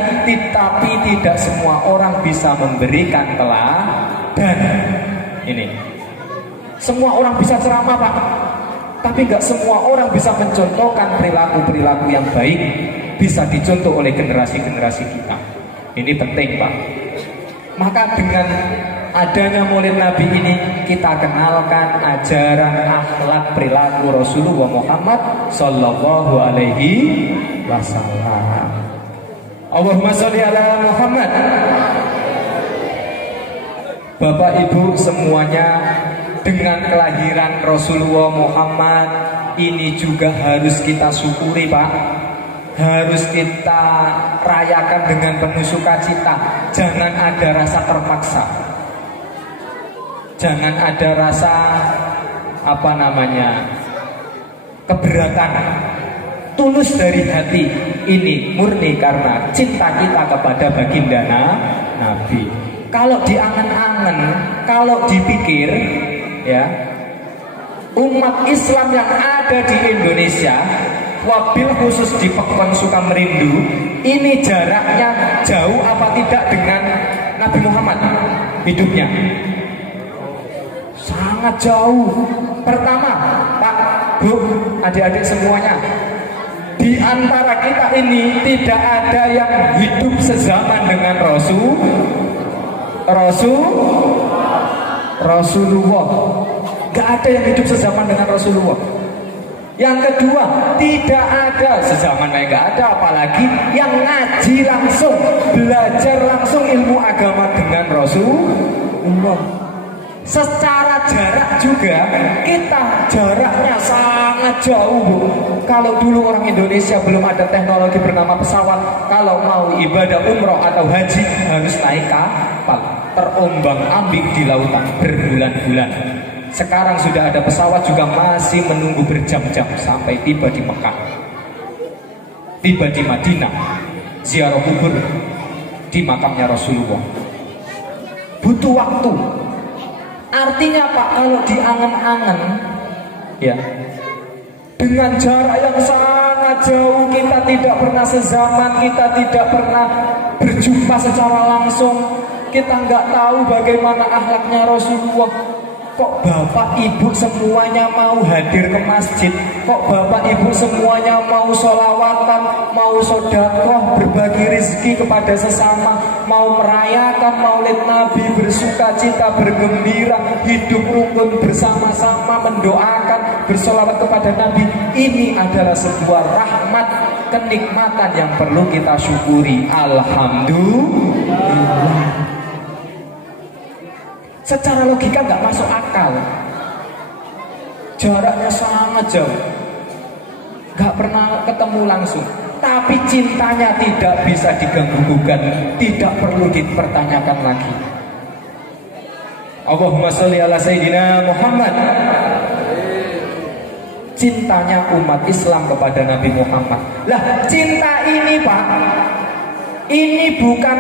tapi tidak semua orang bisa memberikan teladan. Ini. Semua orang bisa ceramah Pak, tapi gak semua orang bisa mencontohkan perilaku-perilaku yang baik, bisa dicontoh oleh generasi-generasi kita. Ini penting Pak. Maka dengan adanya Maulid Nabi ini, kita kenalkan ajaran akhlak perilaku Rasulullah Muhammad Sallallahu Alaihi Wasallam. Allahumma sholli ala Muhammad. Bapak Ibu semuanya, dengan kelahiran Rasulullah Muhammad ini juga harus kita syukuri Pak. Harus kita rayakan dengan penuh sukacita. Jangan ada rasa terpaksa. Jangan ada rasa keberatan. Tulus dari hati. Ini murni karena cinta kita kepada baginda Nabi. Kalau diangen-angen, kalau dipikir, ya, umat Islam yang ada di Indonesia, wabil khusus di Pekuan Sukamerindu, ini jaraknya jauh apa tidak dengan Nabi Muhammad hidupnya? Sangat jauh. Pertama, Pak, Bu, adik-adik semuanya, di antara kita ini tidak ada yang hidup sezaman dengan Rasulullah. Gak ada yang hidup sezaman dengan Rasulullah. Yang kedua, tidak ada sezaman, gak ada, apalagi yang ngaji langsung, belajar langsung ilmu agama dengan Rasulullah. Secara jarak juga kita jaraknya sangat jauh Bu. Kalau dulu orang Indonesia belum ada teknologi bernama pesawat, kalau mau ibadah umroh atau haji harus naik kapal, terombang-ambing di lautan berbulan-bulan. Sekarang sudah ada pesawat juga masih menunggu berjam-jam sampai tiba di Mekah, tiba di Madinah, ziarah kubur di makamnya Rasulullah. Butuh waktu. Artinya Pak, kalau diangen-angen, ya, dengan jarak yang sangat jauh, kita tidak pernah sezaman, kita tidak pernah berjumpa secara langsung, kita nggak tahu bagaimana akhlaknya Rasulullah. Kok bapak ibu semuanya mau hadir ke masjid? Kok bapak ibu semuanya mau sholawatan, mau sedekah, berbagi rezeki kepada sesama, mau merayakan Maulid Nabi, bersuka cita, bergembira, hidup rukun bersama-sama, mendoakan, bersolawat kepada Nabi. Ini adalah sebuah rahmat, kenikmatan yang perlu kita syukuri. Alhamdulillah. Secara logika nggak masuk akal. Jaraknya sangat jauh, nggak pernah ketemu langsung, tapi cintanya tidak bisa diganggu-gugat, tidak perlu dipertanyakan lagi. Allahumma sholli ala Sayyidina Muhammad. Cintanya umat Islam kepada Nabi Muhammad. Lah, cinta ini Pak, ini bukan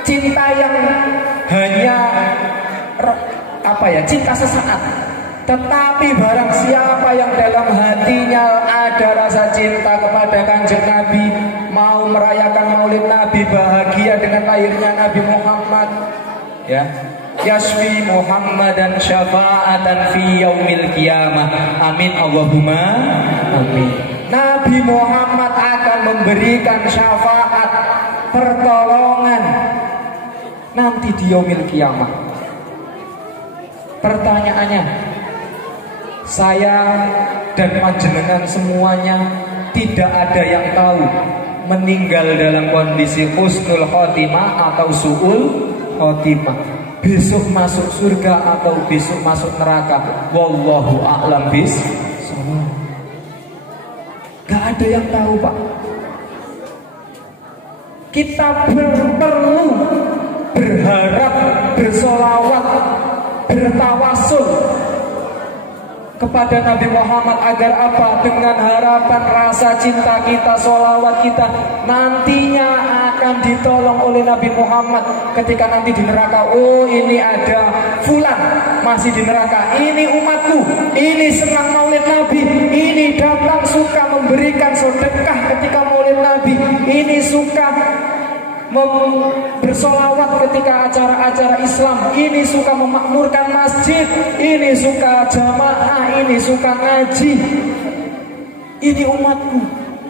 cinta yang hanya cinta sesaat, tetapi barang siapa yang dalam hatinya ada rasa cinta kepada Kanjeng Nabi, mau merayakan Maulid Nabi, bahagia dengan lahirnya Nabi Muhammad, ya, yaswi Muhammadan syafa'atan fi yaumil qiyamah. Amin Allahumma amin. Nabi Muhammad akan memberikan syafaat, pertolongan nanti di yaumil qiyamah. Pertanyaannya, saya dan panjenengan semuanya tidak ada yang tahu meninggal dalam kondisi husnul khotimah atau su'ul khotimah, besok masuk surga atau besok masuk neraka. Wallahu a'lam bishawab. Gak ada yang tahu, Pak. Kita perlu berharap, bersolawat, bertawasul kepada Nabi Muhammad agar apa? Dengan harapan rasa cinta kita, solawat kita nantinya akan ditolong oleh Nabi Muhammad ketika nanti di neraka. Oh, ini ada fulan masih di neraka, ini umatku, ini senang maulid Nabi, ini datang suka memberikan sedekah ketika maulid Nabi, ini suka bersolawat ketika acara-acara Islam, ini suka memakmurkan masjid, ini suka jamaah, ini suka ngaji, ini umatku.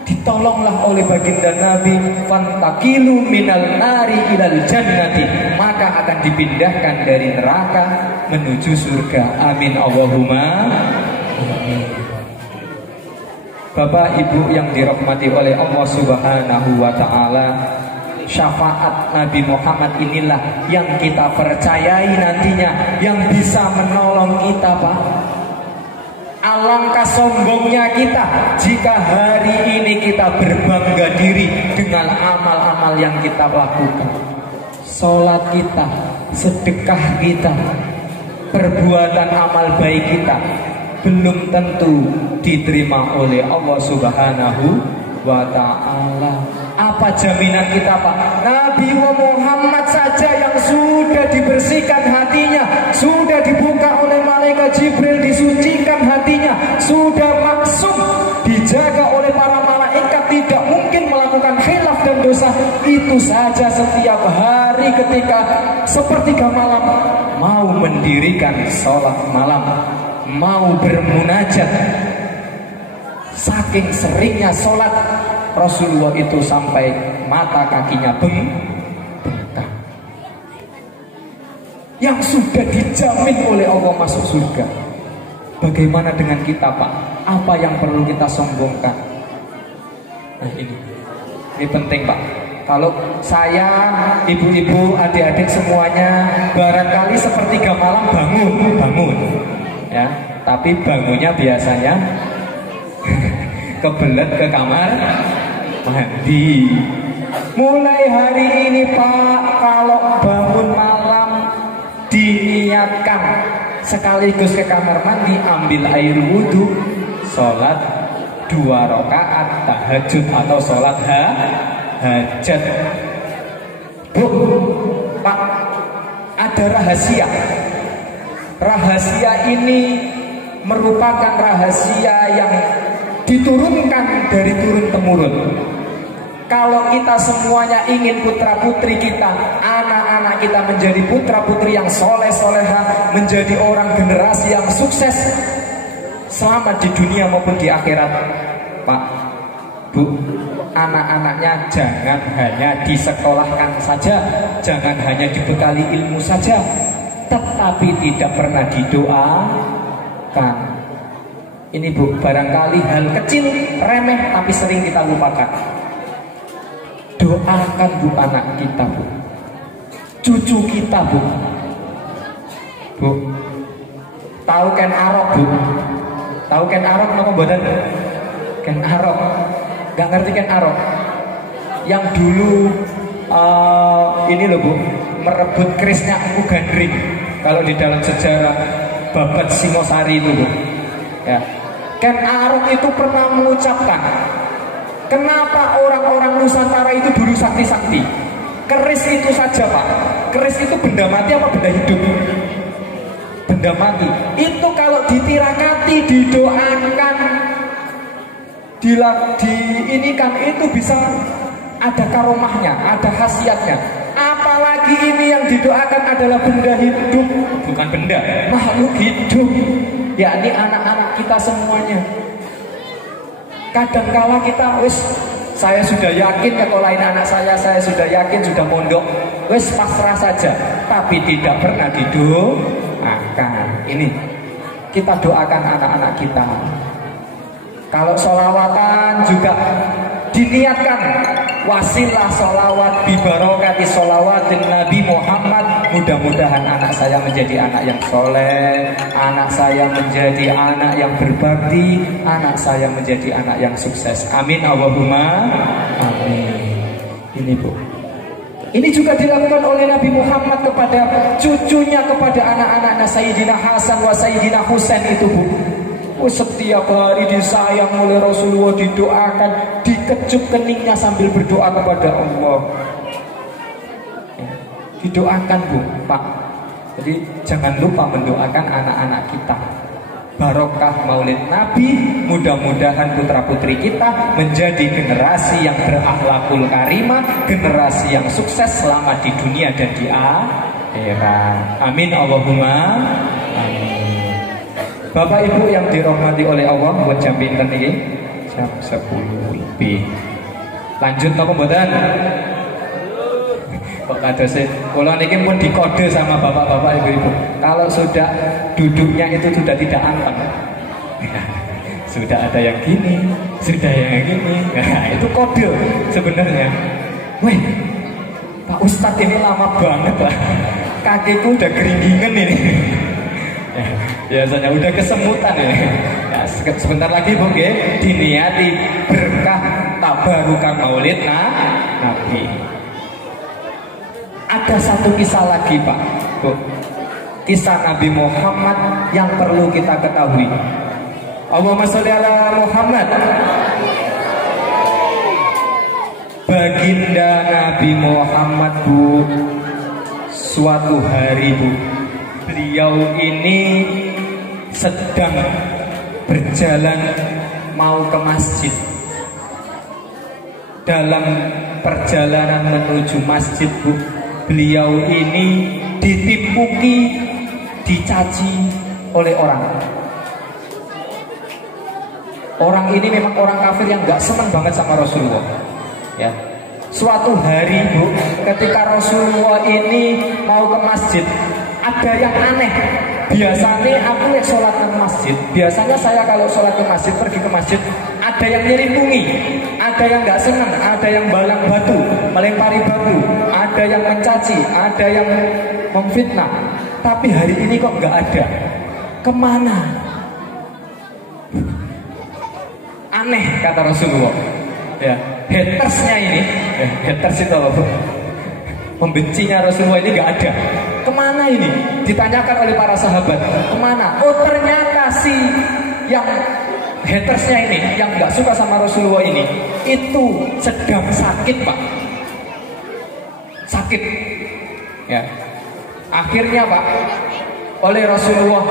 Ditolonglah oleh baginda Nabi, fantakilu minal nari ilal jannati, maka akan dipindahkan dari neraka menuju surga. Amin Allahumma amin. Bapak Ibu yang dirahmati oleh Allah Subhanahu wa ta'ala, syafaat Nabi Muhammad inilah yang kita percayai nantinya yang bisa menolong kita, Pak. Alangkah sombongnya kita jika hari ini kita berbangga diri dengan amal-amal yang kita lakukan. Sholat kita, sedekah kita, perbuatan amal baik kita belum tentu diterima oleh Allah Subhanahu wa ta'ala. Apa jaminan kita, Pak? Nabi Muhammad saja yang sudah dibersihkan hatinya, sudah dibuka oleh malaikat Jibril, disucikan hatinya, sudah maksum, dijaga oleh para malaikat, tidak mungkin melakukan khilaf dan dosa. Itu saja setiap hari ketika sepertiga malam mau mendirikan sholat malam, mau bermunajat. Saking seringnya sholat, Rasulullah itu sampai mata kakinya bengkak. Yang sudah dijamin oleh Allah masuk surga. Bagaimana dengan kita, Pak? Apa yang perlu kita sombongkan? Nah, ini penting, Pak. Kalau saya, ibu-ibu, adik-adik semuanya barangkali sepertiga malam bangun, ya. Tapi bangunnya biasanya kebelet ke kamar mandi. Mulai hari ini, Pak, kalau bangun malam diniatkan sekaligus ke kamar mandi, ambil air wudhu, sholat 2 rakaat tahajud atau sholat hajat. Bu, Pak, ada rahasia. Rahasia ini merupakan rahasia yang diturunkan dari turun-temurun. Kalau kita semuanya ingin putra-putri kita, anak-anak kita menjadi putra-putri yang soleh-soleha, menjadi orang generasi yang sukses, selamat di dunia maupun di akhirat, Pak, Bu, anak-anaknya jangan hanya disekolahkan saja, jangan hanya dibekali ilmu saja, tetapi tidak pernah didoakan. Ini, Bu, barangkali hal kecil, remeh, tapi sering kita lupakan. Doakan, Bu, anak kita, Bu, cucu kita, Bu. Bu, tahu Ken Arok, Bu? Tahu Ken Arok apa mboten? Ken Arok. Gak ngerti Ken Arok? Yang dulu ini loh, Bu, merebut kerisnya Empu Gandring. Kalau di dalam sejarah Babat Singosari itu, Bu, ya. Ken Arok itu pernah mengucapkan, kenapa orang-orang Nusantara itu dulu sakti-sakti? Keris itu saja, Pak. Keris itu benda mati apa benda hidup? Benda mati. Itu kalau ditirakati, didoakan, diinikan, itu bisa ada karomahnya, ada khasiatnya. Apalagi ini yang didoakan adalah benda hidup, bukan benda, makhluk hidup, yakni anak-anak kita semuanya. Kadangkala kita saya sudah yakin nyekolahin anak saya sudah yakin sudah mondok, pasrah saja, tapi tidak pernah didoakan. Ini kita doakan anak-anak kita. Kalau sholawatan juga diniatkan wasilah sholawat bibarokati sholawatin Nabi Muhammad. Mudah-mudahan anak saya menjadi anak yang soleh, anak saya menjadi anak yang berbakti, anak saya menjadi anak yang sukses. Amin Allahumma amin. Ini Bu, ini juga dilakukan oleh Nabi Muhammad kepada cucunya, kepada anak-anaknya Sayyidina Hasan wa Sayyidina Husain itu Bu. Setiap hari disayang oleh Rasulullah, didoakan, dikecup keningnya sambil berdoa kepada Allah. Didoakan Bu, Pak. Jadi jangan lupa mendoakan anak-anak kita. Barokah Maulid Nabi, mudah-mudahan putra-putri kita menjadi generasi yang berakhlakul karimah, generasi yang sukses selama di dunia dan di akhirat. Amin Allahumma amin. Bapak Ibu yang dirahmati oleh Allah, buat jam pinten ini jam 10 lebih. Lanjut napa mboten? Kok kadose kula niki pun dikode sama bapak-bapak ibu-ibu. Kalau sudah duduknya itu sudah tidak anteng. Sudah ada yang gini, sudah yang gini. Nah, itu kode sebenarnya. Weh, Pak Ustadz ini lama banget lah. Kakiku udah keringgingan ini. Biasanya udah kesemutan ya. Ya, sebentar lagi Bu, diniati berkah tabarukan Maulid Nabi. Ada satu kisah lagi Pak Bu, kisah Nabi Muhammad yang perlu kita ketahui. Allahumma sholli ala Muhammad. Baginda Nabi Muhammad Bu, suatu hari Bu, beliau ini sedang berjalan mau ke masjid. Dalam perjalanan menuju masjid Bu, beliau ini ditipuki, dicaci oleh orang. Orang ini memang orang kafir yang gak senang banget sama Rasulullah. Ya. Suatu hari Bu, ketika Rasulullah ini mau ke masjid, ada yang aneh. Biasanya aku yang sholat ke masjid, biasanya saya kalau sholat ke masjid, pergi ke masjid, ada yang nyerimpungi, ada yang gak senang, ada yang balang batu, melempari batu, ada yang mencaci, ada yang memfitnah. Tapi hari ini kok gak ada. Kemana? Aneh kata Rasulullah. Ya, hatersnya ini, haters itu apa? Pembencinya Rasulullah ini gak ada. Kemana ini? Ditanyakan oleh para sahabat. Kemana? Oh ternyata si yang hatersnya ini, yang gak suka sama Rasulullah ini, itu sedang sakit Pak. Sakit. Ya. Akhirnya Pak, oleh Rasulullah,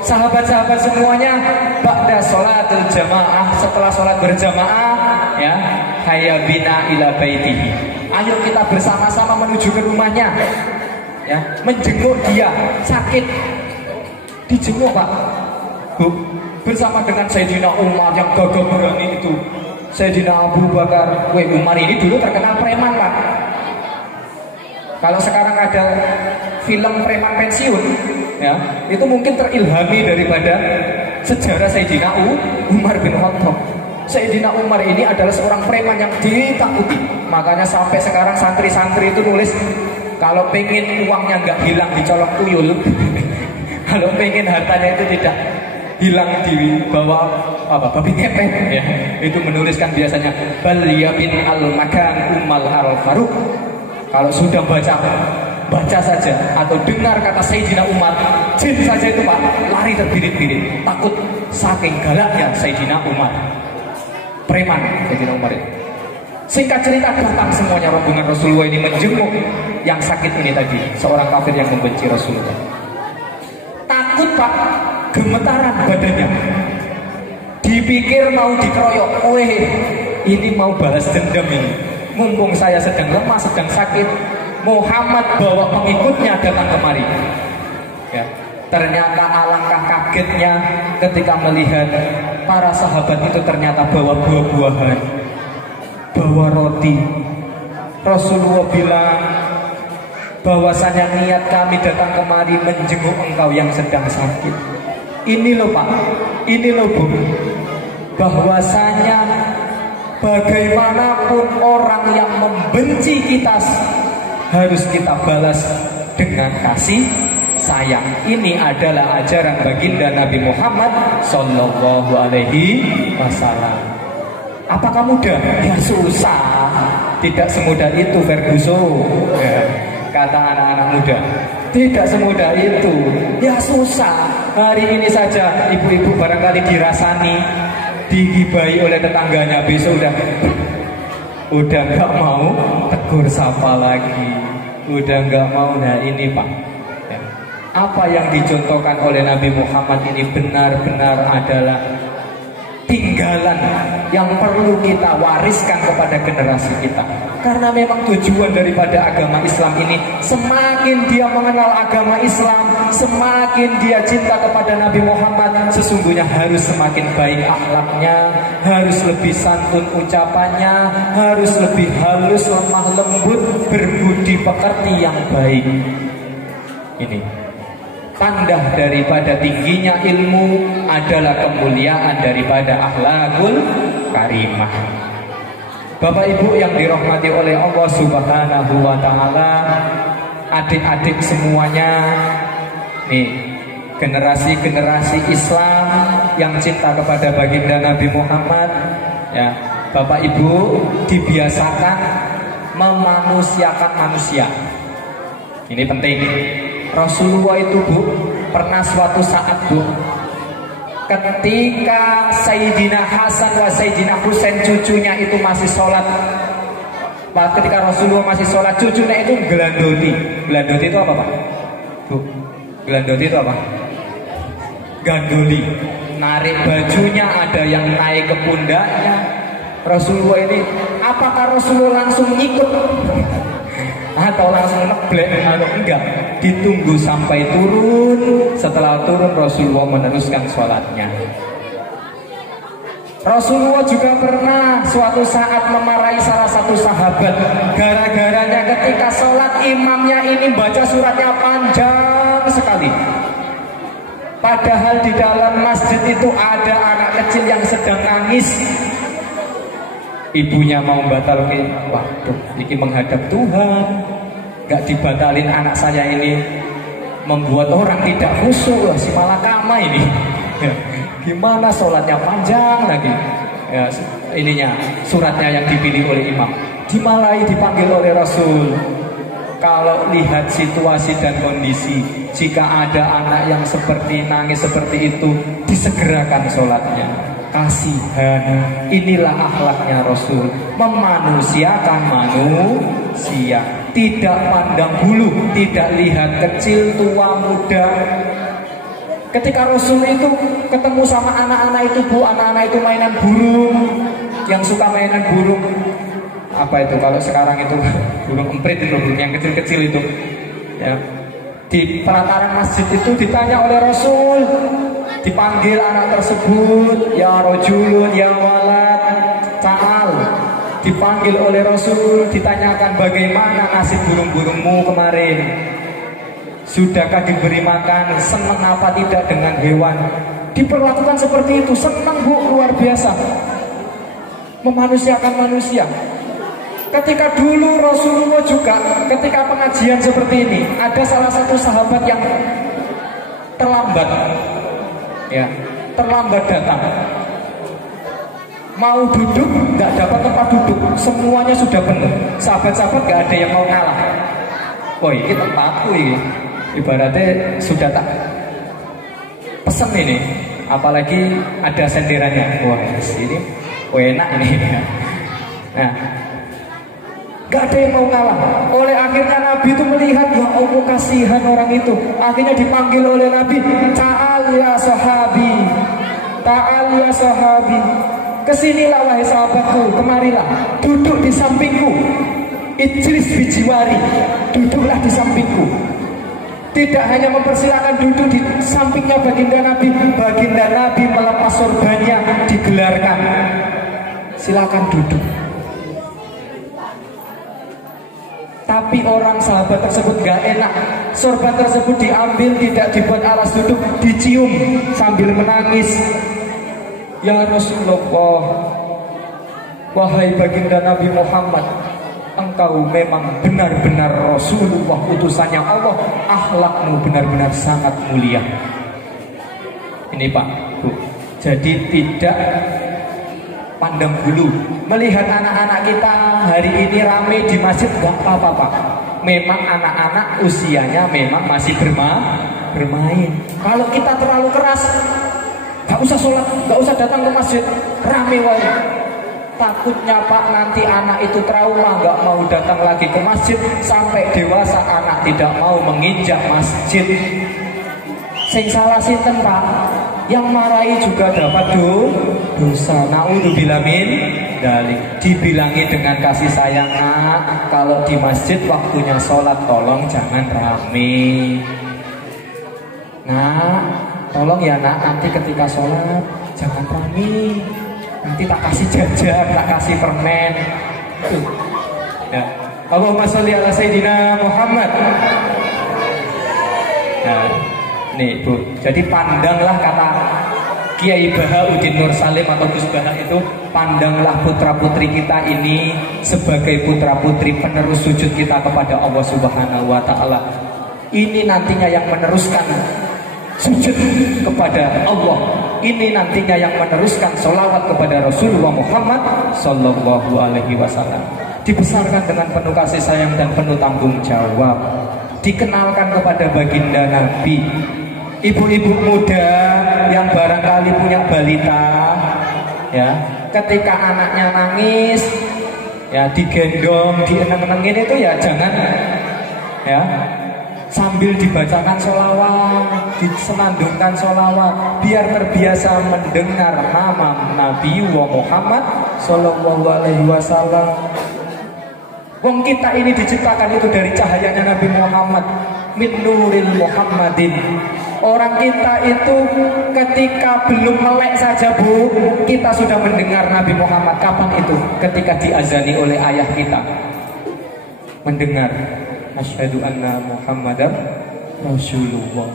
sahabat-sahabat semuanya ba'da sholatul jamaah, setelah sholat berjamaah, ya, hayya bina ila baitihi, ayo kita bersama-sama menuju ke rumahnya, ya, menjenguk dia, sakit, dijenguk Pak Bu, bersama dengan Sayyidina Umar yang gagah berani itu, Sayyidina Abu Bakar. Umar ini dulu terkenal preman Pak. Kalau sekarang ada film preman pensiun, ya, itu mungkin terilhami daripada sejarah Sayyidina Umar bin Khattab. Sayyidina Umar ini adalah seorang preman yang ditakuti. Makanya sampai sekarang santri-santri itu nulis, kalau pengen uangnya nggak hilang dicolok tuyul, kalau pengen hartanya itu tidak hilang di bawah apa babi ngepet, ya, itu menuliskan biasanya bal yamin al makan umal al faruq. Kalau sudah baca saja atau dengar kata Sayyidina Umar, jin saja itu Pak lari terbirit-birit, takut saking galaknya Sayyidina Umar. Preman Sayyidina Umar itu. Singkat cerita, datang semuanya rombongan Rasulullah ini menjenguk yang sakit ini tadi, seorang kafir yang membenci Rasulullah. Takut Pak, gemetaran badannya. Dipikir mau dikeroyok, ini mau balas dendam ini. Mumpung saya sedang lemah, sedang sakit, Muhammad bawa pengikutnya datang kemari. Ya, ternyata alangkah kagetnya ketika melihat para sahabat itu ternyata bawa buah-buahan, bawa roti. Rasulullah bilang bahwasanya niat kami datang kemari menjenguk engkau yang sedang sakit. Ini loh Pak, ini loh Bu, bahwasanya bagaimanapun orang yang membenci kita harus kita balas dengan kasih sayang. Ini adalah ajaran baginda Nabi Muhammad Sallallahu Alaihi Wasallam. Apakah mudah? Ya susah. Tidak semudah itu, Ferguson. Ya, kata anak-anak muda. Tidak semudah itu. Ya susah. Hari ini saja ibu-ibu barangkali dirasani, digibahi oleh tetangganya, besok udah nggak mau tegur sapa lagi, udah nggak mau. Nah ini Pak, ya. Apa yang dicontohkan oleh Nabi Muhammad ini benar-benar adalah tinggalan yang perlu kita wariskan kepada generasi kita. Karena memang tujuan daripada agama Islam ini, semakin dia mengenal agama Islam, semakin dia cinta kepada Nabi Muhammad, sesungguhnya harus semakin baik akhlaknya, harus lebih santun ucapannya, harus lebih halus, lemah lembut, berbudi pekerti yang baik. Ini tanda daripada tingginya ilmu adalah kemuliaan daripada akhlakul karimah. Bapak Ibu yang dirahmati oleh Allah Subhanahu wa Ta'ala, adik-adik semuanya, nih generasi-generasi Islam yang cinta kepada baginda Nabi Muhammad, ya Bapak Ibu dibiasakan memanusiakan manusia. Ini penting. Rasulullah itu Bu, pernah suatu saat Bu, ketika Sayyidina Hasan wa Sayyidina Husain cucunya itu masih sholat, ketika Rasulullah masih sholat, cucunya itu gelandoti. Gelandoti itu apa Pak? Bu, gelandoti itu apa? Gandoli. Narik bajunya, ada yang naik ke pundaknya. Rasulullah ini, apakah Rasulullah langsung ikut? Atau langsung ngeblek? Atau enggak? Ditunggu sampai turun. Setelah turun Rasulullah meneruskan sholatnya. Rasulullah juga pernah suatu saat memarahi salah satu sahabat gara-garanya ketika sholat imamnya ini baca suratnya panjang sekali. Padahal di dalam masjid itu ada anak kecil yang sedang nangis. Ibunya mau batalkan, waduh, ini menghadap Tuhan, gak dibatalin anak saya ini, membuat orang tidak khusyuk, si malakama ini. Gimana sholatnya panjang lagi, ya, ininya suratnya yang dipilih oleh imam, dimarahi, dipanggil oleh Rasul. Kalau lihat situasi dan kondisi, jika ada anak yang seperti nangis seperti itu, disegerakan sholatnya. Kasihan, inilah akhlaknya Rasul, memanusiakan manusia, tidak pandang bulu, tidak lihat kecil, tua, muda. Ketika Rasul itu ketemu sama anak-anak itu Bu, anak-anak itu mainan burung, yang suka mainan burung, apa itu kalau sekarang itu burung emprit itu, burung yang kecil-kecil itu, ya. Di pelataran masjid itu ditanya oleh Rasul, dipanggil anak tersebut, ya rojulun, ya walad, ta'al. Dipanggil oleh Rasul, ditanyakan bagaimana nasib burung-burungmu kemarin, sudahkah diberi makan, senang apa tidak dengan hewan. Diperlakukan seperti itu, senang Bu, luar biasa, memanusiakan manusia. Ketika dulu Rasulullah juga ketika pengajian seperti ini, ada salah satu sahabat yang terlambat, ya, terlambat datang. Mau duduk, nggak dapat tempat duduk, semuanya sudah penuh. Sahabat-sahabat nggak ada yang mau ngalah. Oh ini tempatku ini, ibaratnya sudah tak pesen ini, apalagi ada senderannya. Wah ini, enak ini. Nah, gak ada yang mau kalah. Oleh akhirnya Nabi itu melihat, ya Allah kasihan orang itu. Akhirnya dipanggil oleh Nabi, ta'al ya sahabi, ta'al ya sahabi, kesinilah wahai sahabatku, kemarilah, duduk di sampingku. Ijlis bijiwari, duduklah di sampingku. Tidak hanya mempersilakan duduk di sampingnya baginda Nabi melepas sorbannya, digelarkan, silakan duduk. Tapi orang sahabat tersebut gak enak. Sorban tersebut diambil, tidak dibuat alas duduk, dicium sambil menangis. Ya Rasulullah, wahai baginda Nabi Muhammad, engkau memang benar-benar Rasulullah, utusannya Allah, akhlakmu benar-benar sangat mulia. Ini Pak, Bu, jadi tidak pandang bulu. Melihat anak-anak kita hari ini rame di masjid, gak apa-apa Pak. Memang anak-anak usianya memang masih bermain. Kalau kita terlalu keras, gak usah sholat, gak usah datang ke masjid, rame wae. Takutnya Pak, nanti anak itu trauma, gak mau datang lagi ke masjid. Sampai dewasa anak tidak mau menginjak masjid. Sing salah sinten Pak? Yang marahi juga dapat dosa. Naudzubillah min dzalik. Dibilangi dengan kasih sayang, Nak, kalau di masjid waktunya sholat tolong jangan rame. Nah, tolong ya Nak, nanti ketika sholat jangan rame. Nanti tak kasih jajan, tak kasih permen. Tuh. Ya. Allahumma sholli ala Sayyidina Muhammad. Nah, nih Bu, jadi pandanglah, kata Kiai Bahauddin Nur Salim atau Gus Baha itu, pandanglah putra putri kita ini sebagai putra putri penerus sujud kita kepada Allah Subhanahu wa Ta'ala. Ini nantinya yang meneruskan sujud kepada Allah. Ini nantinya yang meneruskan sholawat kepada Rasulullah Muhammad Sallallahu Alaihi Wasallam. Dibesarkan dengan penuh kasih sayang dan penuh tanggung jawab. Dikenalkan kepada baginda Nabi. Ibu-ibu muda yang barangkali punya balita, ya, ketika anaknya nangis, ya digendong, dieneng-enengin itu ya jangan, ya, sambil dibacakan sholawat, disenandungkan sholawat, biar terbiasa mendengar nama Nabi Muhammad Sallallahu Alaihi Wasallam. Wong kita ini diciptakan itu dari cahayanya Nabi Muhammad, min nuril Muhammadin. Orang kita itu ketika belum melek saja Bu, kita sudah mendengar Nabi Muhammad. Kapan itu? Ketika diazani oleh ayah kita. Mendengar asyhadu anna Muhammadar Rasulullah.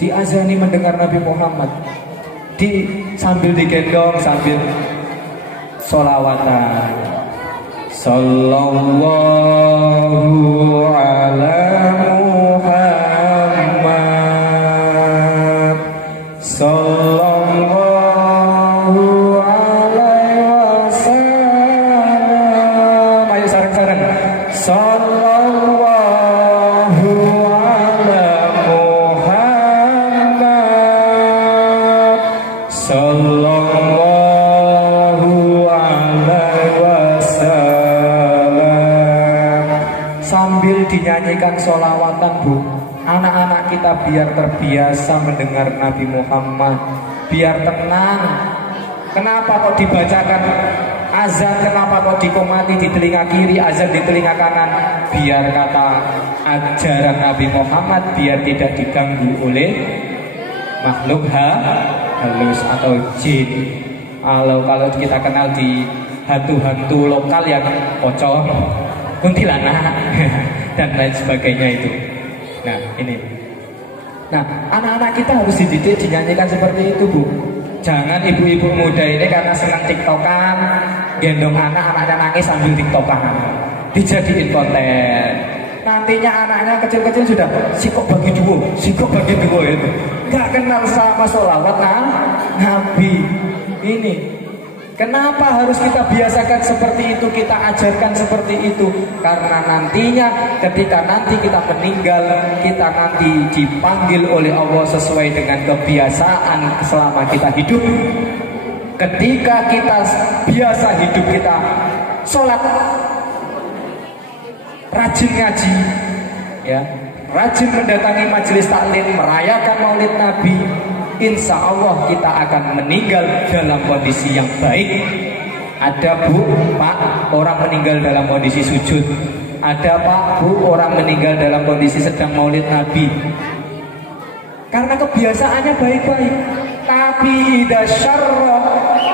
Diazani mendengar Nabi Muhammad. Sambil digendong, sambil sholawatan. Sallallahu ala Muhammad, sallallahu alaihi wasallam. Ayo sareng-sareng. Sallallahu ala Muhammad, sallallahu alaihi wasallam. Sambil dinyanyikan sholawatan Bu, anak-anak kita biar terbiasa mendengar Nabi Muhammad, biar tenang. Kenapa kok dibacakan azan, kenapa kok dikomati di telinga kiri, azan di telinga kanan? Biar kata ajaran Nabi Muhammad biar tidak diganggu oleh makhluk halus atau jin. Kalau kita kenal di hantu-hantu lokal yang pocong, kuntilanak dan lain sebagainya itu. Nah ini, nah anak-anak kita harus dididik, dinyanyikan seperti itu Bu. Jangan ibu-ibu muda ini karena senang tiktokan, gendong anaknya nangis sambil tiktokan, dijadiin konten. Nantinya anaknya kecil-kecil sudah sikok bagi dua itu, gak kenal sama sholawat Nabi. Ini kenapa harus kita biasakan seperti itu, kita ajarkan seperti itu? Karena nantinya ketika nanti kita meninggal, kita nanti dipanggil oleh Allah sesuai dengan kebiasaan selama kita hidup. Ketika kita biasa hidup, kita sholat, rajin ngaji, ya, rajin mendatangi majelis taklim, merayakan maulid Nabi, insya Allah kita akan meninggal dalam kondisi yang baik. Ada Bu, Pak, orang meninggal dalam kondisi sujud. Ada Pak, Bu, orang meninggal dalam kondisi sedang maulid Nabi. Karena kebiasaannya baik-baik. Tapi idza syarra,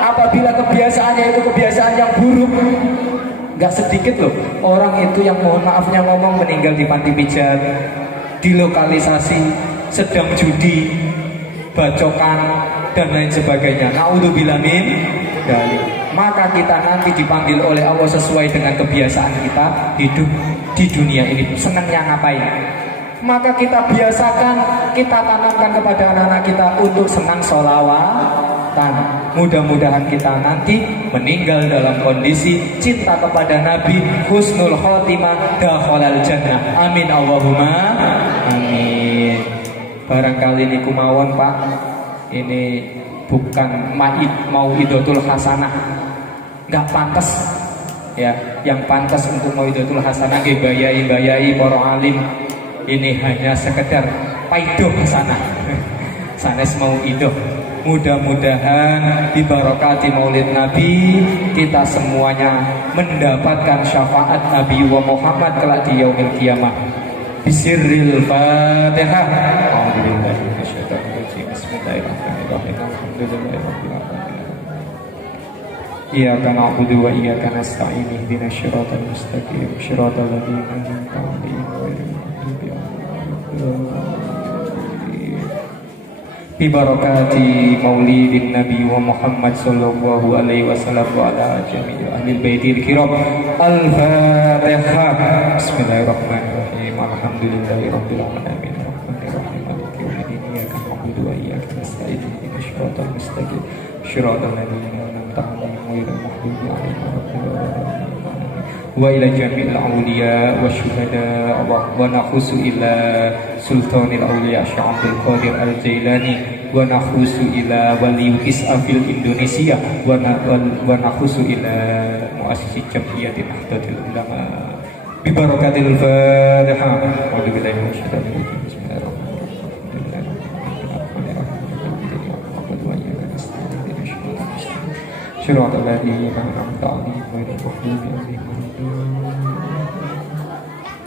apabila kebiasaannya itu kebiasaan yang buruk, gak sedikit loh orang itu yang mohon maafnya ngomong meninggal di panti pijat, di lokalisasi sedang judi, bacokan, dan lain sebagainya. Naudzubillah min dzalik. Maka kita nanti dipanggil oleh Allah sesuai dengan kebiasaan kita hidup di dunia ini. Senangnya ngapain? Maka kita biasakan, kita tanamkan kepada anak-anak kita untuk senang sholawatan. Mudah-mudahan kita nanti meninggal dalam kondisi cinta kepada Nabi, husnul khotimah, dakhalal jannah. Amin Allahumma amin. Barangkali ini kumawon Pak, ini bukan mau'idatul hasanah, nggak pantas ya. Yang pantas untuk mau'idatul hasanah bayai para alim, ini hanya sekedar paidoh hasanah. Sanes mau'idah. Mudah-mudahan di barokati maulid Nabi kita semuanya mendapatkan syafaat Nabi wa Muhammad kelak di yaumil qiyamah. Bisirril Fatihah. Alhamdulillahi minasyaitonir rajim. Bismillahirrahmanirrahim. Alhamdulillahirabbil alamin. Iyyaka na'budu wa iyyaka nasta'in. Ihdinas siratal mustaqim. Shiratal ladzina an'amta 'alaihim ghairil maghdubi 'alaihim. Bi barakati maulidin Nabi wa Muhammad sallallahu alaihi wasallam wa ala jami'i ahli baitil kiram. Al-Fatihah. Bismillahirrahmanirrahim. Alhamdulillahirabbil alamin. Arrahmanirrahim. Maliki yaumiddin. Iyyaka na'budu wa iyyaka nasta'in. Ihdinas siratal mustaqim. Shiratal ladzina an'amta 'alaihim ghairil maghdubi 'alaihim waladdallin. Wa ila jami'il awliya wa syuhada wa nakhusu ila sultanil awliya Syekh Abdul Qadir Al-Jailani wa nakhusu ila wali Kisafil Indonesia wa nakhusu ila muassisi Jamiyatin Nahdlatul Ulama bi barakatil Fatihah. A'udzu billahi minasyaitonir rajim. Shiratal ladzina an'amta 'alaihim ghairil maghdubi 'alaihim.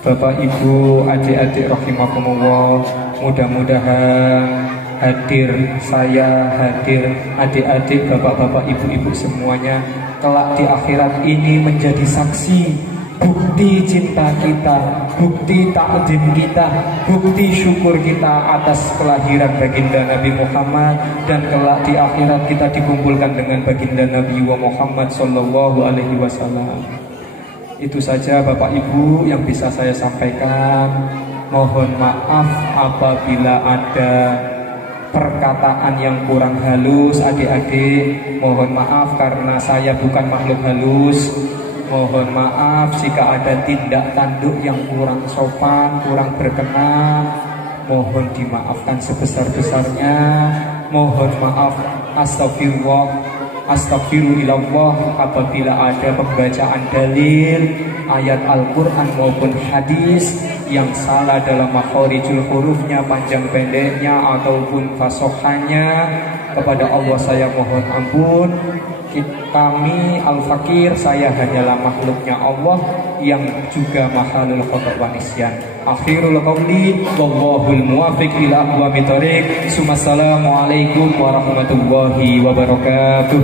Bapak Ibu, adik-adik rahimakumullah, mudah-mudahan hadir saya, hadir adik-adik, bapak-bapak, ibu-ibu semuanya kelak di akhirat ini menjadi saksi bukti cinta kita, bukti takdim kita, bukti syukur kita atas kelahiran baginda Nabi Muhammad, dan kelak di akhirat kita dikumpulkan dengan baginda Nabi Muhammad sallallahu alaihi wasallam. Itu saja Bapak Ibu yang bisa saya sampaikan. Mohon maaf apabila ada perkataan yang kurang halus adik-adik. Mohon maaf karena saya bukan makhluk halus. Mohon maaf jika ada tindak tanduk yang kurang sopan, kurang berkenan. Mohon dimaafkan sebesar-besarnya. Mohon maaf, astagfirullah apabila ada pembacaan dalil ayat Al-Quran maupun hadis yang salah dalam makhorijul hurufnya, panjang pendeknya ataupun fasohannya. Kepada Allah saya mohon ampun. Kami Al-Fakir, saya hanyalah makhluknya Allah yang juga mahalul khata' wa nisyan. Akhirul qawli wallahul muwafiq ila aqwamit thoriq. Assalamualaikum warahmatullahi wabarakatuh.